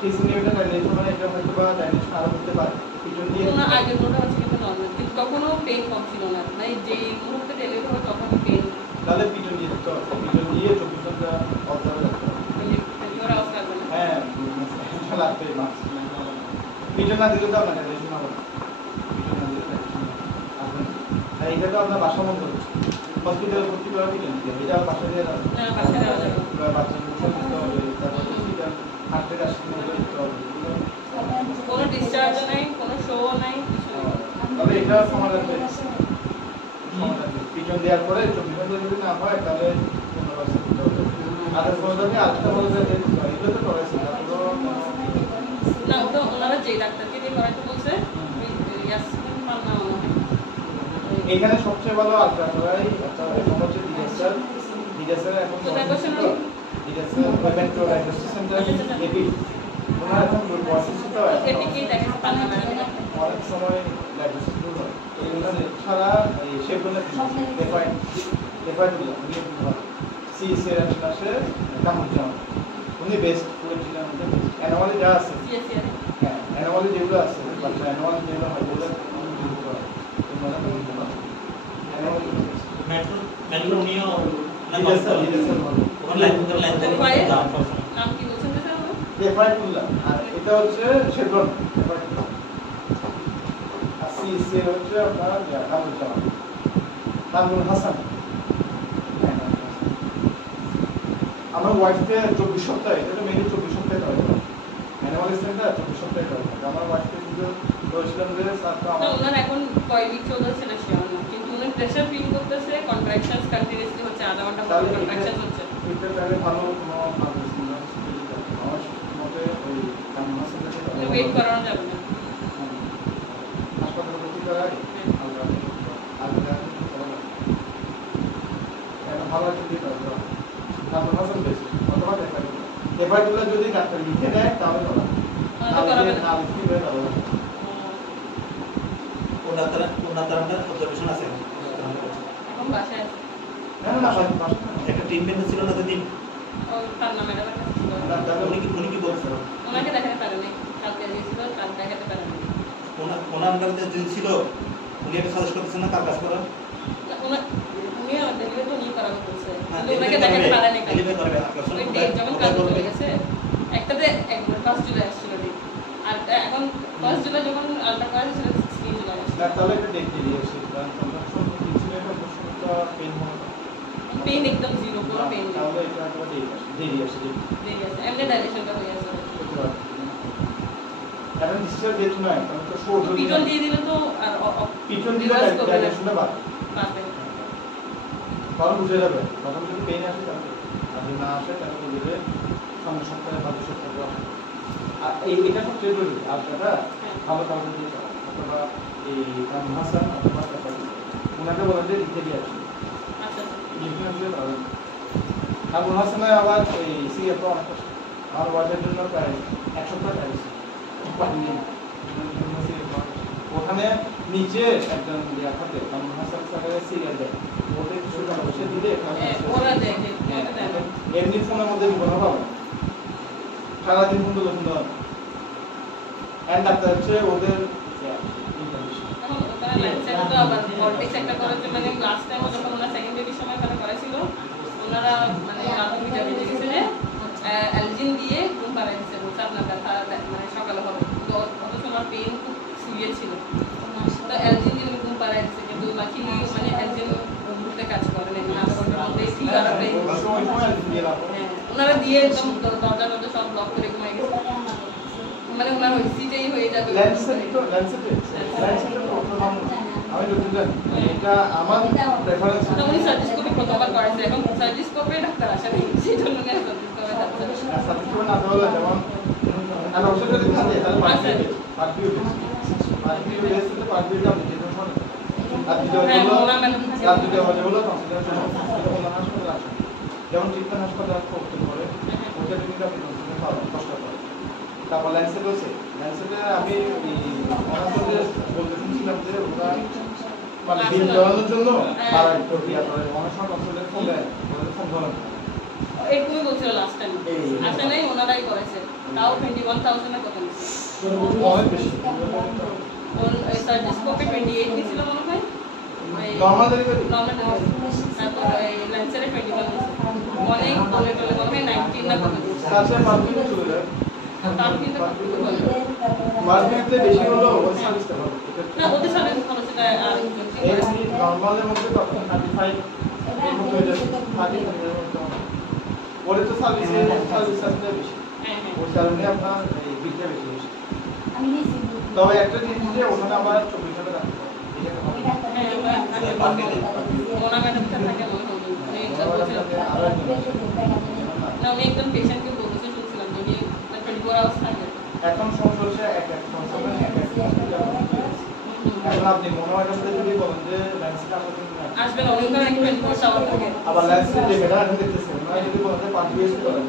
এই সিনেমাটা ডাইরেকশন মানে এটা হয়তো বা ডাইরেকশন আরো করতে পারে পিছন দিয়ে ওনার আগের ওটা হচ্ছে কিন্তু নর্মাল, কিন্তু তখনও পেন কম ছিল না, মানে যেই মুহূর্তে ডেলিভারি হবে তখন পেন তাহলে পিছন দিয়ে দিতে হবে পিছন দিয়ে 24 ঘন্টা অবজার্ভ রাখতে হবে ওরা আওয়াজ লাগবে না। হ্যাঁ লাগবে মাস্ক পিছন না দিলে তো আপনার ডাইরেকশন হবে না পিছন না দিলে ডাইরেকশন আসবে না আর এটা তো আপনার বাসা বন্ধ হচ্ছে হসপিটালে ভর্তি করা পিছন দিয়ে এটা বাসা দিয়ে না, বাসায় দেওয়া যাবে না। বাচ্চা দিতে হবে তারপর হসপিটাল হাঁটতে আসতে দিতে হবে কোনো ডিসচার্জও নাই, কোনো শো নাই, কিছু নাই। তবে এটা সমাধান পেয়েছে পিছন দেওয়ার পরে 24 ঘন্টা যদি না হয় তাহলে কোনো ব্যবস্থা করতে হবে আর সমাধানে আরেকটা বলে যে এগুলো তো করেছে না, ওটা ওনারা যে ডাক্তারকে দিয়ে করাতে বলছে, ইয়াসমিন মান্না মনে হয়। এখানে সবচেয়ে ভালো আলট্রাসোনাই এখন হচ্ছে ডিএসএল এখন কোথায় বসে না? DSL metro diagnostic centre AP ওনারা এখন প্রসেস তো এটিকেই দেখেছে পান্না ম্যাডাম। অনেক সময় ডায়াগনস্টিক হয় এইগুলো ছাড়া এই সেগুলো দেখায় দিল উনি সিএসএ এর আসলে কামুজাম উনি বেস্ট পুরো জিনিস অ্যানোমালি যা আছে ইয়েস ইয়েস। হ্যাঁ অ্যানোমালি যেগুলো আছে বাট অ্যানোমালি যেগুলো হয় ওগুলো মেট্রো মেট্রো নিয়েও নাম কি বলছেন যে স্যার? দেফাইটুল্লাহ আর এটা হচ্ছে শেভরন আর সিএসএ হচ্ছে আপনার কামুজাম তানভীর হাসান আমার ওয়াইফকে 24 সপ্তাহে এটা মেনলি 24 সপ্তাহে হয় অ্যানুয়াল সেন্টার 24 সপ্তাহে হয় আমার ওয়াইফকে কিন্তু বলছিলাম যে স্যার তো না, আমার ওনার এখন কয় উইক চলছে সেটা শিওর না, কিন্তু উনি প্রেশার ফিল করতেছে, কন্ট্রাকশনস কন্টিনিউয়াসলি হচ্ছে, আধা ঘন্টা পর তাহলে কন্ট্রাকশনস হচ্ছে। এটা তাহলে ভালো কোনো পারফরমেন্স না আমার মতে ওই কামনা সেন্টারে ওয়েট করানো যাবে না। হাসপাতালে ভর্তি করাই ভালো একটা দিতে হবে তারপর হাসান বেশি অথবা দেফাইটুল্লাহ যদি ডাক্তার লিখে দেয় তাহলে করা করাবে না। না লিখে দেবে ওনার অবজারভেশন আছে এখন বাসায় আছে। না একটা টিম মেম্বার ছিল না দিন ও পান্না ম্যাডামের কাছে ছিল। উনি কি বলছেন ওনাকে দেখাতে পারেনি, কালকে দিয়েছিল, কাল দেখাতে পারেনি। ওনার আন্ডারে যে ছিল উনি একটা সাজেস্ট করতেছেন না কার কাজ করা উনি ডেলিভারি তো উনি করাবে বলছে, কিন্তু ওনাকে দেখাতে পারেনি কালকে। ডেলিভারি করবে আপনার ওই ডেট যখন কালকে চলে গেছে, একটাতে 1 জুলাই আসছিল ডেট, আর এখন 1 জুলাই যখন আলট্রা করা হয়েছিল 16 জুলাই আসছিল। তাহলে একটা ডেট দিয়ে আসছে কারণ কন্ট্রাকশন কিছু একটা প্রশ্নটা পেন হয় পেন একদম জিরো, কোনো পেন নেই, তাহলে এটা একটা ডেট আসছে দেরি আসছে দেরি আছে, এমনি ডাইলেশনটা হয়ে আছে। এটা ডিসচার্জ যেতে নয় কারণ তো শো পিটন দিয়ে দিলে তো আর পিটন দিলে ডাইরেকশনটা বাড়বে তখন বুঝে যাবে তখন যদি পেইন আসে তাহলে আর যদি না আসে তাহলে বুঝবে সামনে সপ্তাহে 5 সপ্তাহে আর এটা সবচেয়ে জরুরি আর এটা ভালো কাউকে দিয়ে অথবা এই হাসান অথবা ওনাকে বলেন যে লিখে দিয়ে আসি আচ্ছা লিখে আসলে ভালো আর হাসানে আবার এই সিএফ অনেক আমার ওয়ার্ডের জন্য প্রায় 1 সপ্তাহ চাইছি ওখানে নিচে একজন থাকে কারণ হাসান স্যারের সিরিয়াল দেয় ওদের কিছু টাকা বসে দিলে ওরা দেয় এমনি ফোনের মধ্যে কোনো পাবো সারাদিন ফোন তুলে ফোন এন্ড ডাক্তার হচ্ছে ওদের এখন ওটা ল্যান্ডসেট তো আবার কর্টেক্স একটা করেছে মানে লাস্ট টাইম যখন ওরা সেকেন্ড বেবির সময় তারা করেছিল ওনারা মানে রাতে মিটা বেজে গেছে যে অ্যালজিন দিয়ে ঘুম পাড়াই দিচ্ছে বলছে আপনার ব্যথা মানে সকালে হবে তো অথচ ওনার পেইন খুব সিভিয়ার ছিল তো অ্যালজিন দিয়ে উনি ঘুম পাড়াই দিচ্ছে কিন্তু বাকি মানে অ্যালজিন ঘুমতে কাজ করে না মানে আধা ঘন্টার মধ্যে ঠিক আর ওনারা দিয়ে একদম দরজা সব ব্লক করে ঘুমাই গেছে মানে ওনার ওই সিটেই হয়ে যাবে আমি যদি জানি এটা আমার রেফারেন্স উনি সার্জিস্কোপে প্রথমবার করেছে এখন সার্জিস্কোপে ডাক্তার আসে নাই সেই জন্য উনি সার্জিস্কোপে যাচ্ছে সার্টিফিকেট না দেওয়া যেমন আর ওষুধ যদি খান তাহলে পার্টিও বেসতে পার্টিও আপনি যেটা মনে আর যেটা হলো কনসিডারেশন হলো হাসপাতাল আসে যেমন ট্রিটমেন্ট হাসপাতাল করতে পারে ওটা কিন্তু আপনি কনসিডার পাবেন কষ্ট করে তারপর ল্যান্সেট হচ্ছে ল্যান্সেটে আমি বলতে শুনছিলাম যে ওরা মানে বিল দেওয়ানোর জন্য বাড়াই প্রক্রিয়া করে অনেক সময় কনসিডার ফোন দেয় ফোন ধরেন এরকমই বলছিল লাস্ট টাইম আসে নাই ওনারাই করেছে তাও 21,000 এর কথা নিচ্ছে অনেক বেশি ওই সার্জিস্কোপে 28 নিছিল মনে হয় নরমাল ডেলিভারি তারপর এই ল্যান্সেটে 21 নিচ্ছে অনেক বলে মনে হয় 19 না কত দিচ্ছে তাছাড়া মার্কেটে চলে যায় তার কিন্তু মার্কেটে বেশি হলো ওই সার্ভিসটা হবে না ওদের সার্ভিস ভালো সেটা আর এই নরমালের মধ্যে তখন 35 এর মতো হয়ে যাবে 35 ওরে তো সার্ভিস সার্ভিসটা বেশি হ্যাঁ ওর কারণে আপনার এই বিলটা বেশি হচ্ছে আমি নিয়েছি তবে একটা জিনিস যে ওখানে আবার 24 ঘন্টা রাখতে হবে এটা হবে ওনা ম্যাডামটা থাকে মনে হয় না আমি একদম পেশেন্টকে বলতে শুনছিলাম যে 24 আওয়ার্স থাকে এখন সমস্যা এক কনসালটেন্ট এখন আপনি মনে হয় কাছে যদি বলেন যে ল্যান্সেট আমাদের আসবে না ওখানে 24 আওয়ার থাকে আবার ল্যান্সেট যে মেটা এখন দেখতেছেন না যদি বলেন যে পার্টিএস করেন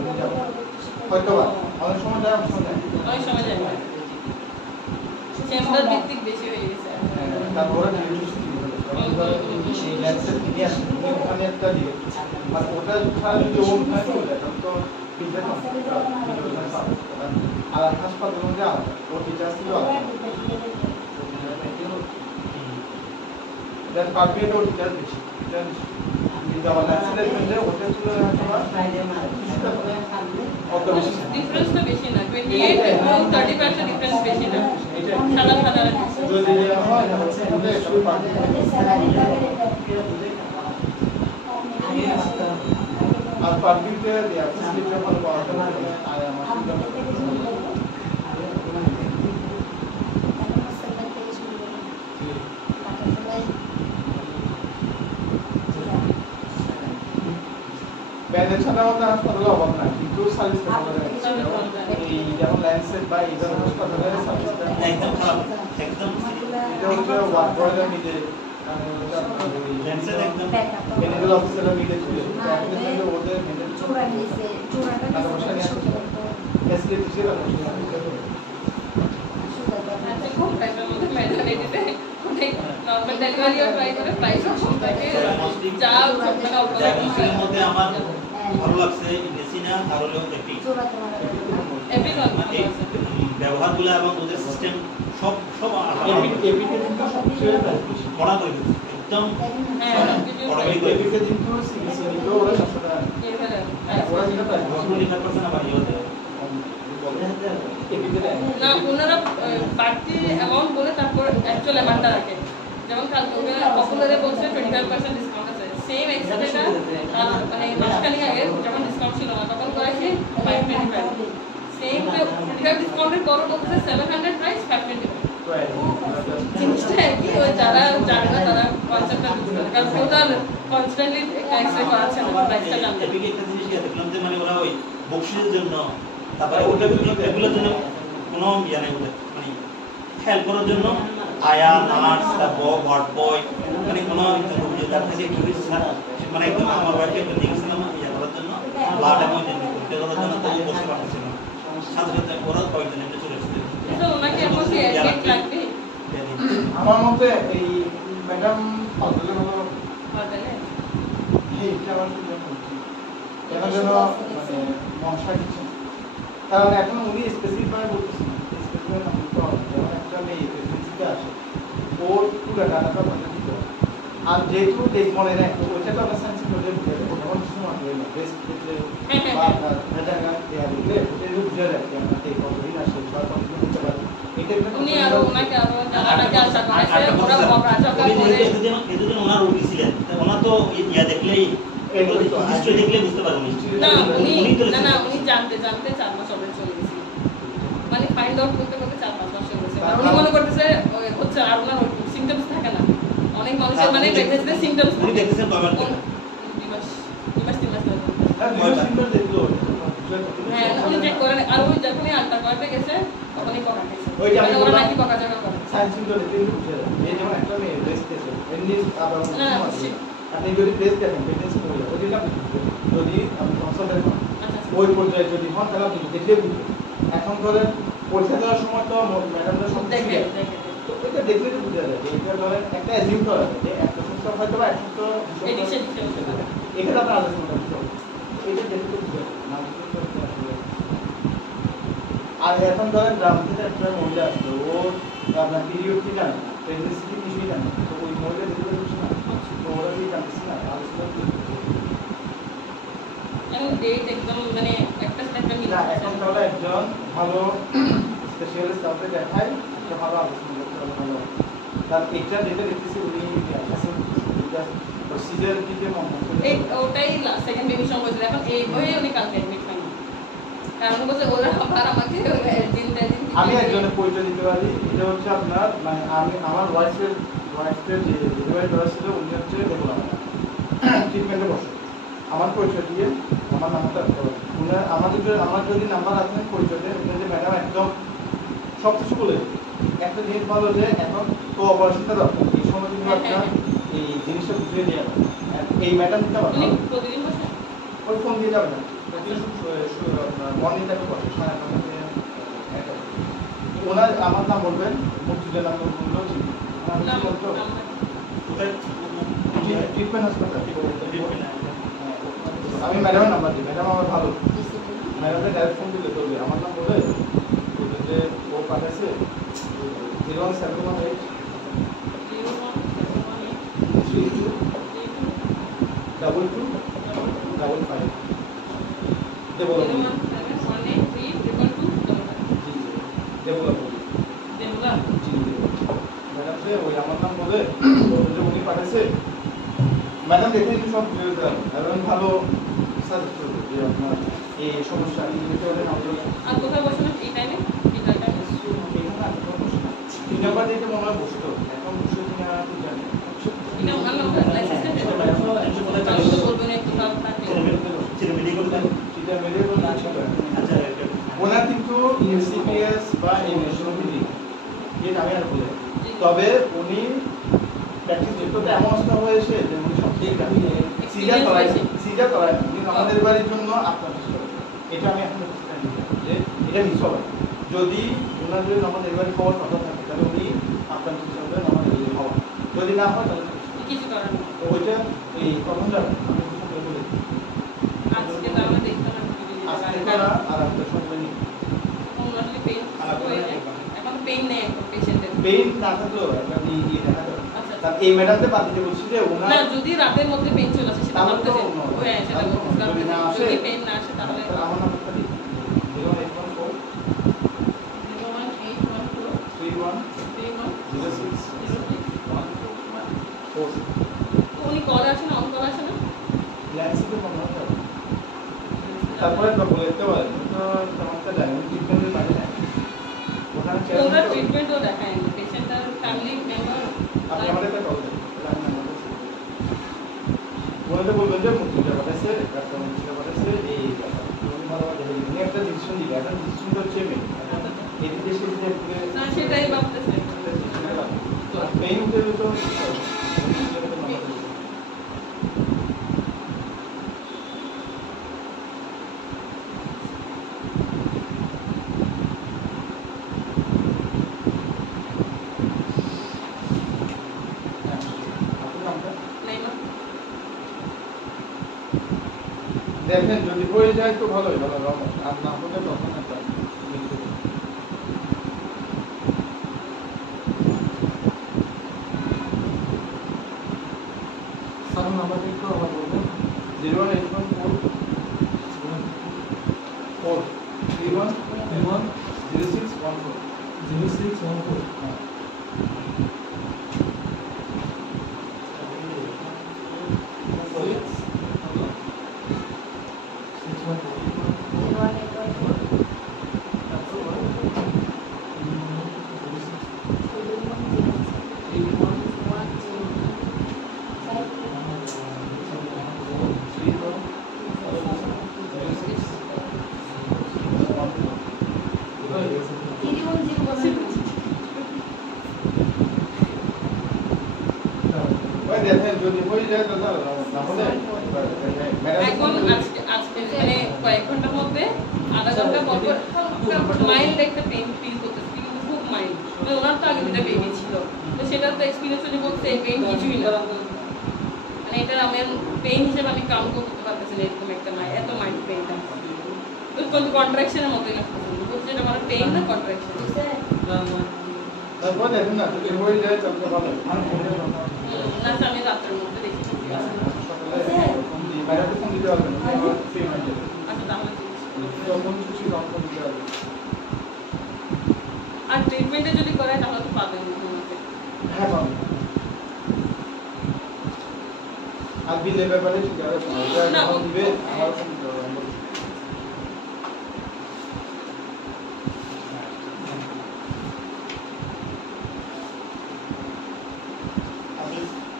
হয়তো অনেক সময় যায় অনেক সময় যায় চেম্বার ভিত্তিক বেশি হয়ে গেছে তারপরে সেই ল্যান্সেট নিয়ে আসেন ওখানে একটা দিয়ে আর ওটা ছাড়া যদি ওখানে চলে যায় তখন তো আর হাসপাতালের মধ্যে আলাদা ওর টিচার ছিল দেন পারফেক্ট ওর টিচার বেশি কিন্তু আমার ল্যান্সেটের মধ্যে ওটা ছিল অত বেশি ডিফারেন্স তো বেশি না 28 এবং 30% ডিফারেন্স বেশি না সাদা সাদা যদি হয় তাহলে একটু পারফেক্ট আর পারফেক্টে দেয়া ফ্যাসিলিটি ভালো পাওয়া যাবে আর আমার ব্যান্ডেজ ছাড়া আমাদের হাসপাতালে অভাব নাই কিন্তু সার্ভিস ভালো এই যেমন ল্যান্সেট বা এই ধরনের হাসপাতালে সার্ভিসটা একদম খারাপ একদম এটা হচ্ছে ওয়ার্ড বয়লার মিলে ল্যান্সেট একদম মেডিকেল অফিসাররা মিলে ছিল ওদের মেডিকেল চোরা নিয়েছে চোরাটা ফ্যাসিলিটি ছিল আচ্ছা খুব টাইমের মধ্যে ম্যাটারনিটিতে অনেক নরমাল ডেলিভারিও ট্রাই করে প্রাইস কম থাকে যা মানে অল্প ডায়াগনোসিসের মধ্যে আমার ভালো লাগছে মেসিনা আর হলো এপি এভরিওয়ান মানে ব্যবহারগুলো এবং ওদের সিস্টেম সব এপিতে কিন্তু সবচেয়ে পড়া করে দিচ্ছে একদম পড়াই করে এপিতে কিন্তু সিবিসি নিলো ওরা 700 টাকা ওরা কিন্তু প্রাইস 25% আবার ইয়ে দেয় এপিতে দেয় না ওনারা বাড়তি অ্যামাউন্ট বলে তারপর অ্যাকচুয়াল অ্যামাউন্টটা রাখে যেমন কালকে পপুলারে বলছে 25% ডিসকাউন্ট আছে সেম এক্সট্রাটা মানে মাসখানেক আগে যখন ডিসকাউন্ট ছিল না তখন করেছে 525 সেম ক্রিটিক্যাল ডিসকাউন্টের পরও বলছে 700 প্রাইস 525 জিনিসটা একই, ওই যারা জানে না তারা কনসেপ্টটা বুঝতে পারে, কারণ কেউ তার কনস্ট্যান্টলি এক্সপেক্ট করাচ্ছে না প্রাইসটা জানতে। এদিকে একটা জিনিস দেখলাম যে মানে ওরা ওই বক্সিসের জন্য তারপরে এগুলোর জন্য কোনো ইয়ে নেই, ওদের মানে হেল্প করার জন্য আয়া নার্স তারপর ওয়ার্ড বয় মানে কোনো তার থেকে মানে একদম আমার ওয়াইফকে নিয়ে গেছিলাম ইয়ে করার জন্য ব্লাড এবং পরীক্ষা করার জন্য, তো বসতে পারতেছিল না, সাথে সাথে ওরা কয়েকজন এমনি চলে এসেছে। তো ওনাকে এখন কি অ্যাডমিট লাগবে আমার মতে এই ম্যাডাম পাগলে হলো হোটেলে? এইটা আমার কি বলছি এখন যেন মানে মনসা কিছু, কারণ এখন উনি স্পেসিফিক ভাবে বলতেছেন স্পেসিফিক না বলতে হবে, যেমন একটা মেয়ে প্রেগনেন্সিতে আসে ওর পুরো ডাটাটা বলে দিতে হবে, আর যেহেতু ডেট মনে নেয় ওইটা তো আমরা সায়েন্স প্রজেক্ট বুঝে দেবো, যেমন সময় হয়ে না বেস্ট ক্ষেত্রে বা আপনার ভেটাগা দেওয়া দিলে ওটা বুঝে রাখতে আমরা ডেট কতদিন আসে ছয় কতদিন হতে পারে এটা উনি আরো ওনাকে আরো জানাটাকে আশা করেছে, ওরা অপরাধটা করে এতদিন ওনার রোগী ছিলেন, ওনার তো ইয়া দেখলেই হিস্ট্রি দেখলে বুঝতে পারবেন। না উনি জানতে 4 মাস অলরেডি চলে গেছিল, মানে ফাইন্ড আউট করতে 4-5 মাস চলে গেছে, উনি মনে করতেছে হচ্ছে আর ওনার সিম্পটমস থাকে না, অনেক মানুষের মানে প্রেগন্যান্সিতে সিম্পটমস উনি দেখতেছেন কয়বার করে? 2 মাস 3 মাস সিম্পল দেখলো হ্যাঁ উনি চেক করেন, আর ওই যখনই আল্ট্রা করতে গেছে তখনই কোকা খাইছে, ওই যে আমি ওরা বললাম নাকি কোকা জায়গা করে সায়েন্স সিম্পল দেখলে বুঝে যাবে, এই যেমন একটা মেয়ে ব্রেস্ট আছে এমনি আবার না, আপনি যদি ব্রেস্ট দেখেন প্রেগন্যান্সি হয়ে যাবে ওইটা বুঝতে, যদি আপনি কনসালটেন্ট হন আচ্ছা ওই পর্যায়ে যদি হন তাহলে আপনি দেখলে বুঝবেন। এখন ধরেন পরীক্ষা দেওয়ার সময় তো ম্যাডামরা সব দেখে দেখে দেখে তো এটা দেখলে তো বুঝা যায় যে এটা ধরেন একটা অ্যাজিউম করা যায় যে একটা সপ্তাহ হয়তো বা এক সপ্তাহ এডিকশন হতে পারে। এখানে আপনার আলোচনা করতে হবে, এটা দেখলে তো বুঝা যায় না বুঝলে তো এটা আসলে। আর এখন ধরেন গ্রাম থেকে একটা মহিলা আসলো ও আপনার পিরিয়ড কি জানে না, প্রেগনেন্সি কি কিছুই জানে না, তো ওই মহিলা দেখলে বুঝছে না, তো ওরা কি জানতেছে না আলোচনা এখন ডেট একদম মানে একটা সাথে মিল না এখন তাহলে একজন ভালো স্পেশালিস্ট কাউকে দেখায়, একটা ভালো আলোচনা করতে হবে ভালো, তার একটা ডেটে দেখতেছি উনি প্রসিজার দিকে মনে এই ওটাই সেকেন্ড বেবি সময় ছিল, এখন এই হয়ে উনি কালকে অ্যাডমিট হয়নি, কারণ বলছে ওরা আবার আমাকে দিন আমি একজনের পরিচয় দিতে পারি, এটা হচ্ছে আপনার মানে আমি আমার ওয়াইফের যে ডেলিভারি করা ছিল উনি হচ্ছে দেখুন ট্রিটমেন্টে বসে আমার পরিচয় দিয়ে আমার নাম্বারটা উনার আমার যদি নাম্বার আপনার পরিচয় দেন উনি যে ম্যাডাম একদম সব কিছু বলে একটা জিনিস ভালো যে এখন তো অপারেশনটা দরকার এই সময় কিন্তু আপনার এই জিনিসটা বুঝিয়ে দেওয়া এই ম্যাডাম দিতে পারবেন উনি প্রতিদিন বসে ওই ফোন দিয়ে যাবে না আপনার মর্নিং টাইমে বসে সাড়ে 9টাতে ওনার আমার নাম বলবেন মুক্তিদের নাম বললেও ঠিক আমার নাম বলতো ট্রিটমেন্ট হাসপাতাল আমি ম্যাডামের নাম্বার দিই, ম্যাডাম আমার ভালো ম্যাডামকে ডাইরেক্ট ফোন দিলে চলবে, আমার নাম বলে বলবে যে ও পাঠাইছে 01718 322255 ডেভেলপমেন্ট জি ম্যাডাম সে ওই আমার নাম বলে যে উনি পাঠাইছে, ম্যাডাম দেখে একটু সব বুঝে দিতে পারবেন এবং ভালো সাজেস্ট করবে যে আপনার এই সমস্যা এই বিষয়ে আর কোথায় বসবেন এই টাইমে তিন নাম্বার দিকে মনে হয় বসতো, এখন বসে কিনা কি জানি এটা ওনার নাম্বার লাইসেন্স বলবেন একটু সব থাকে ওনার কিন্তু সিপিএস বা ইউনিভার্সিটি যেটা আমি আর বলে, তবে উনি প্র্যাকটিস করতে এমন অবস্থা হয়েছে যে উনি সব ঠিক আছে সিজার করায় কিন্তু আমাদের বাড়ির জন্য আপনার এটা আমি এখন যে এটা মিস হবে, যদি ওনার যদি আমাদের বাড়ির খবর কথা থাকে তাহলে উনি আপনার চিন্তা করবেন আমার ডেলিভারি হওয়া, যদি না হয় তাহলে কিছু করার নেই। তো ওইটা এই কখন যাবেন আমি বলে আজকে তো আমরা দেখতে না আজকে না আর আপনার সঙ্গে নিই ওনারলি পেইন হয়ে যায়, এখন পেইন নেই এখন পেশেন্টের পেইন না থাকলেও একটা ইয়ে দেখা যাবে, আচ্ছা তার এই ম্যাডামকে বাদ দিতে বলছি যে ওনার না যদি রাতের মধ্যে পেইন চলে আসে সেটা তাহলে তো ভাবতে হ্যাঁ সেটা যদি না আসে যদি পেইন না আসে তাহলে আমার নাম্বারটা দিই 08143106310 উনি কল আসে না অন কল আসে না ল্যান্সিতে মনে হয় তারপরে তো বলে দিতে পারেন তো সমস্যা যায় ট্রিটমেন্টের বাইরে যায় ওখানে ওরা ট্রিটমেন্টও দেখায় না পেশেন্টের ফ্যামিলি মেম্বার আপনি আমাদের একটা কল দেন ওনাদের বলবেন যে মুক্তিটা পাঠাচ্ছে ডাক্তার মুক্তিটা পাঠাচ্ছে এই উনি একটা ডিসিশন দিবে একটা ডিসিশন হচ্ছে মেন এই দেশে না সেটাই ভাবতেছে মেইন উঠে তো দেখেন যদি হয়ে যায় তো ভালোই ভালো আর না হলে তখন একটা স্যার নাম্বারটা একটু আবার বলবেন 08144310614 দেখেন যদি হয়ে যায় তাহলে এখন আজকে মানে কয়েক ঘন্টার মধ্যে আধা ঘন্টা পর মাইল্ড একটা পেইন ফিল করতেছে কিন্তু খুব মাইল্ড মানে ওনার তো আগে দুটা বেবি ছিল তো সেটার তো এক্সপিরিয়েন্স হচ্ছে বলছে পেইন কিছুই না মানে এটা আমার পেইন হিসেবে আমি কাউন্ট করতে পারতেছি না এরকম একটা এত মাইল্ড পেইনটা তো কন্ট্রাকশনের মতোই লাগতেছে বলছে এটা আমার পেইন না কন্ট্রাকশন তারপর দেখেন না যদি হয়ে যায় তাহলে ভালো না আমি রাতের মধ্যে দেখেছি বাইরে ফোন দিতে পারবেন আচ্ছা তাহলে যখন খুশি তখন দিতে পারবেন আর ট্রিটমেন্টে যদি করায় তাহলে তো পাবেন না হ্যাঁ পাবেন আর বিলের ব্যাপারে ঠিক আছে না যখন দিবে আমার ফোন দিতে পারবেন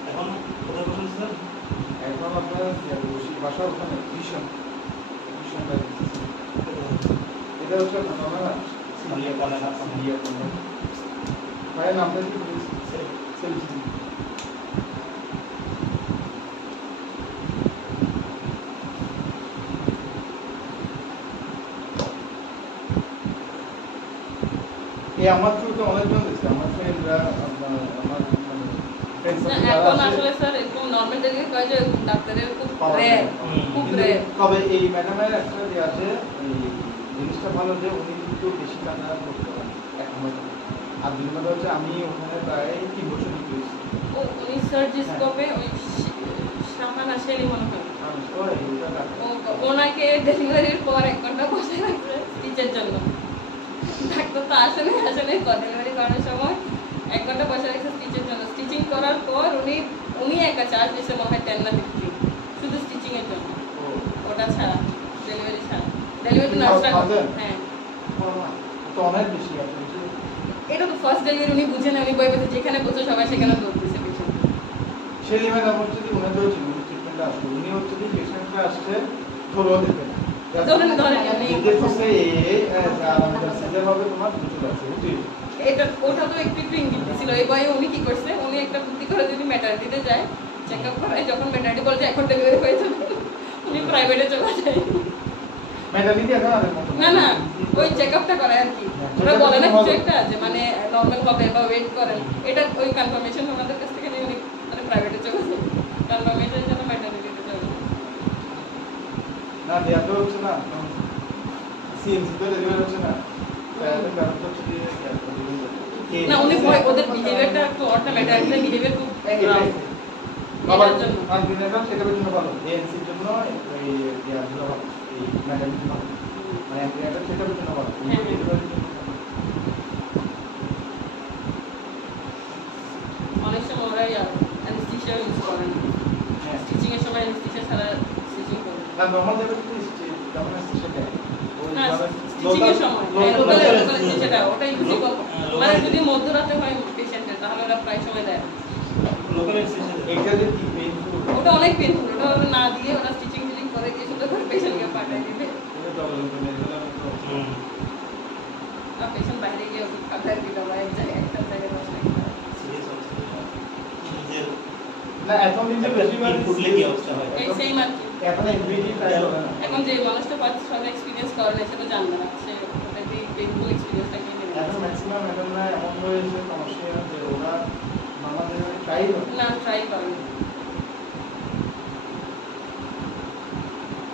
এখন কোথায় বসেন স্যার এখন আপনার বাসা ওখানে ভীষণ এটা হচ্ছে আপনার সিরিয়া কালে না সিরিয়া কোনো ভাইয়ের নামটা কি সেলফি এই আমার থ্রুতে অনেকজন দেখছে আমার ফ্রেন্ডরা আমার এখন আসলে স্যার এরকম নরমাল ডেলিভারি কয় যে ডাক্তারের খুব রেয়ার তবে এই ম্যাডামের একটা যে আছে এই জিনিসটা ভালো যে উনি কিন্তু বেশি টাকা করতে পারেন এক মাস আর দুই মাস হচ্ছে আমি ওখানে প্রায় 3 বছর দিয়েছি উনি সার্জিস্কোপে ওই শাহানা শেরি মনে হয় ওনাকে ডেলিভারির পর 1 ঘন্টা বসে রাখছে স্টিচের জন্য ডাক্তার তো আসলে ডেলিভারি করার সময় 1 ঘন্টা বসে রাখছে স্টিচের জন্য স্টিচিং করার পর উনি একটা চার্জ দিয়েছে মনে হয় 10 না 15 শুধু স্টিচিং এর জন্য ওটা ছাড়া ডেলিভারি ছাড়া ডেলিভারি নার্সরা হ্যাঁ তো অনেক বেশি আছে এটা তো ফার্স্ট ডেলিভারি উনি বুঝেন উনি বই বলতে যেখানে বলছে সবাই সেখানে দৌড়তেছে পেশেন্ট শেলি ম্যাডাম হচ্ছে যে উনি তো ট্রিটমেন্ট আসছে উনি হচ্ছে যে পেশেন্টরা আসছে ধরো দেবে ধরেন দেখছে এই সিজার হবে তোমার কিছু আছে বুঝলি এটা ওটা তো একটু ইঙ্গিত ছিল এই বয়ে উনি কি করছে উনি একটা বুদ্ধি করে যদি ম্যাটারনিটিতে যায় চেকআপ করায় যখন ম্যাটারনিটি বলছে এখন ডেলিভারি হয়ে যাবে উনি প্রাইভেটে চলে যায় ম্যাটারনিটি এখন আর না না ওই চেকআপটা করায় আর কি ওরা বলে না কিছু একটা যে মানে নরমাল হবে বা ওয়েট করেন এটা ওই কনফার্মেশন ওনাদের কাছ থেকে নিয়ে উনি মানে প্রাইভেটে চলে যায় কনফার্মেশন যেন ম্যাটারনিটিতে চলে না দেয়া তো হচ্ছে না সিএমসি তো ডেলিভারি হচ্ছে না তাহলে কারণ তো না উনি ওদের বিহেভিয়ারটা একটু অর্থ ম্যাটারনিটির বিহেভিয়ার খুব বাবার জন্য আর বিনাকাল সেটার জন্য ভালো এএনসির জন্য এই দেয়াগুলো ভালো এই ম্যাটারনিটি ভালো মানে এটা সেটার জন্য ভালো অনেক সময় ওরা অ্যানেস্থেশিয়া ইউজ করেন স্টিচিং এর সময় অ্যানেস্থেশিয়া ছাড়া স্টিচিং করেন না নরমাল যেটা যেমন আছে সেটা ওই না স্টিচিং এর সময় লোকাল যেটা ওটাই ইউজ করব মানে যদি মধ্যরাতে হয় পেশেন্টের তাহলে ওরা প্রায় সময় দেয় লোকাল এক্সেশন এটা যে কি পেইনফুল ওটা অনেক পেইনফুল ওটা না দিয়ে ওরা স্টিচিং করে দিয়ে সুন্দর করে পেশেন্টকে পাঠিয়ে দিবে এটা প্রবলেম তো নেই আর পেশেন্ট বাইরে গিয়ে ওষুধ খাবে আর কি দবা এক জায়গায় একটা জায়গায় বসে সিরিয়াস হচ্ছে নিজের না এখন কিন্তু বেশিরভাগ ফুডলে কি অবস্থা হয় এই সেম আর কি এখন এমবিডি ট্রাই করে না এখন যে মানুষটা পাঁচ ছয় এক্সপেরিয়েন্স করে না সেটা জানবে না সে ওটা দিয়ে পেইনফুল এক্সপেরিয়েন্সটা কিনে নেবে এখন ম্যাক্সিমাম এখন না এমন হয়েছে সমস্যা যে ওরা আমাদের ট্রাই করে না ট্রাই করে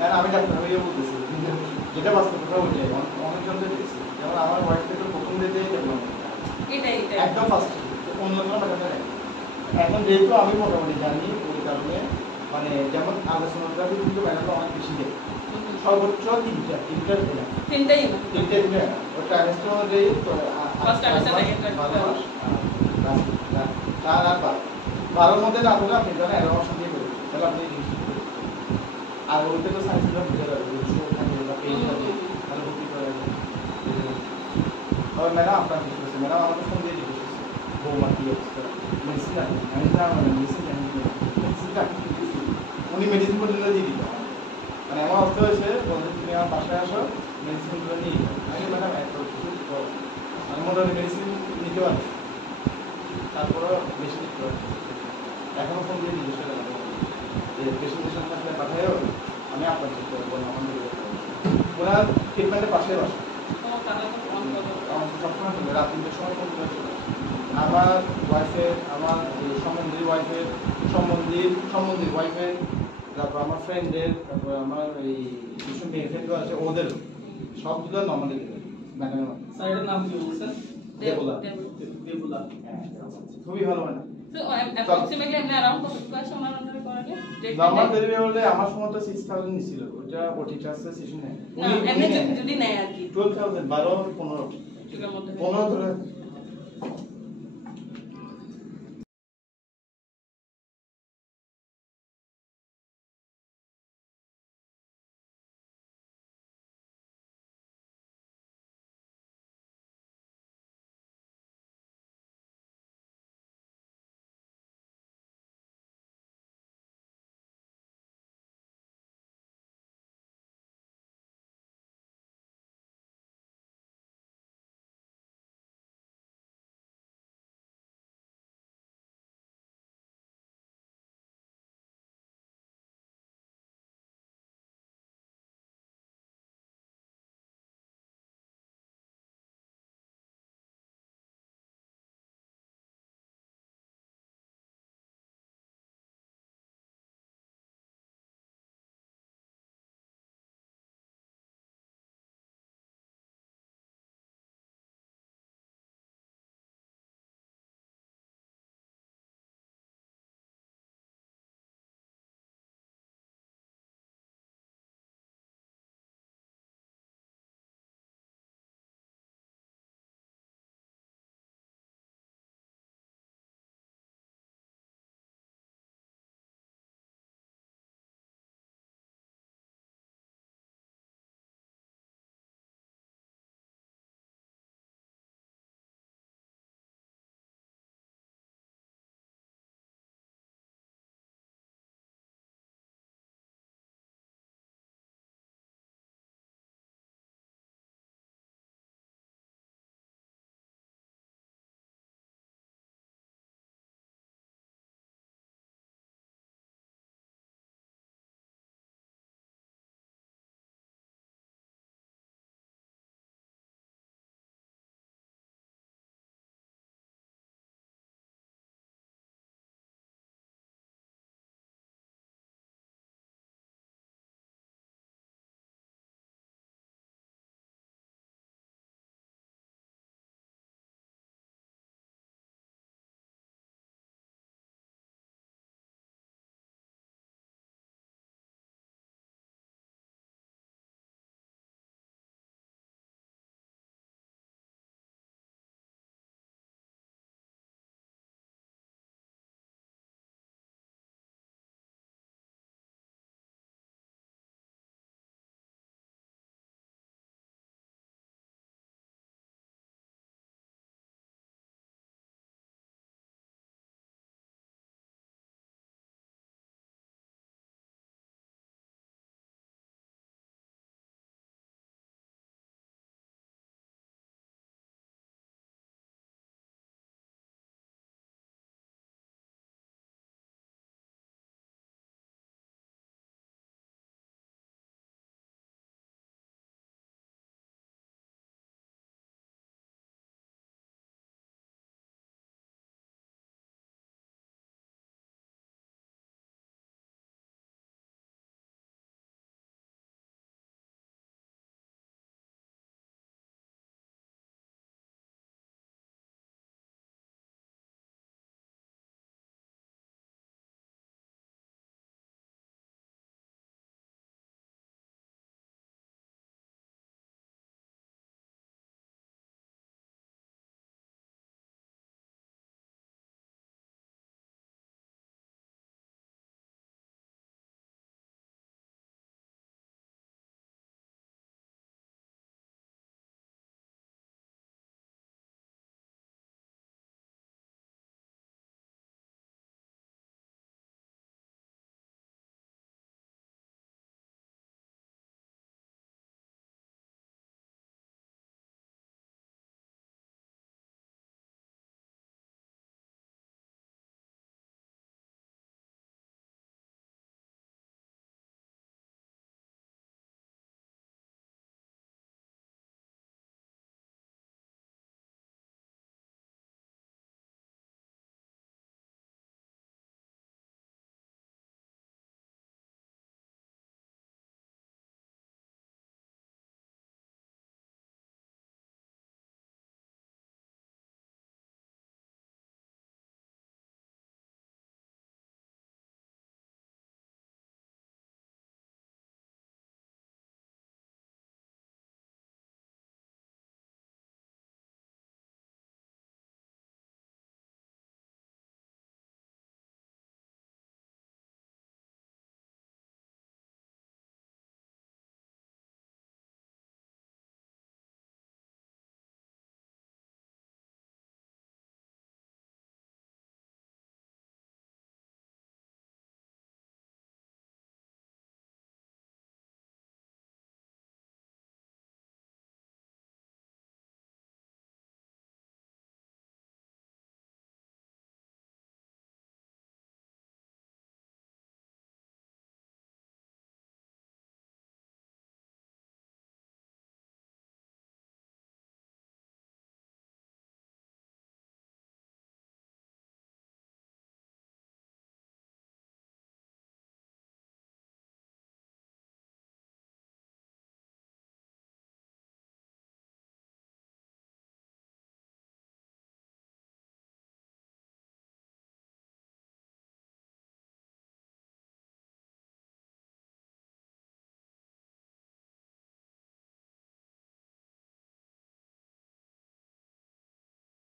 আর আমি ডাক্তার হয়ে বলতেছি যেটা বাস্তব কথা বলছি অনেকজন দেখেছি যেমন আমার ওয়াইফ থেকে প্রথম দিতে এটাই একদম ফার্স্ট অন্য কোনো ব্যাপার নেই এখন যেহেতু আমি মোটামুটি জানি ওই কারণে মানে যেমন আলোচনাগ্রাফি কিন্তু ম্যাডাম অনেক বেশি দেয় সর্বোচ্চ তিনটাই তিনটে ওই ট্রাইমেস্টার অনুযায়ী First trimester, second trimester. 4 আর 12 মধ্যে না হলে আপনি জানেন অ্যাডভান্স দিয়ে করবেন তাহলে আপনি আর ওইটা তো সাইন্সের ভিতরে যাবে শো থাকে বা পেজ থাকে তাহলে ভর্তি করা যাবে আর ম্যাডাম আপনার কি করছে ম্যাডাম আমাকে ফোন দিয়ে দিয়েছে বৌমা কি অবস্থা মেডিসিন আমি না মেডিসিন উনি মেডিসিন পর্যন্ত দিয়ে দিত মানে এমন অবস্থা হয়েছে বলতে তুমি আমার বাসায় আসো মেডিসিনগুলো নিয়ে আমি ম্যাডাম এত কিছু আমি মোটামুটি মেডিসিন নিতে পারি তারপরেও বেশি নিতে পারি এখনও ফোন দিয়ে জিজ্ঞেস করে যে পেশেন্টের সামনে আসলে পাঠায় আমি আপনার চেক করবো আমাদের ওনার ট্রিটমেন্টের পাশে বাসা সবসময় চলে রাত 3টার সময় ফোন করে চলে আমার ওয়াইফের আমার সম্বন্ধীর ওয়াইফের সম্বন্ধীর ওয়াইফের তারপর আমার ফ্রেন্ডের তারপর আমার এই কিছু মেয়ে ফ্রেন্ডও আছে ওদের সবগুলো নর্মালি ম্যাডামের মধ্যে সাইডের নাম কি বলছেন দেবুলা দেবুলা খুবই ভালো ম্যাডাম So approximately এমনি around কত ক্লাস ওনার আন্ডারে করালে নরমাল ডেলিভারি হলে আমার সময় তো 6000 নিছিল ওটা ওটি ট্রান্সফার সেশন নেয় না এমনি যদি নেয় আর কি 12000 12 15 এটার মধ্যে 15 ধরে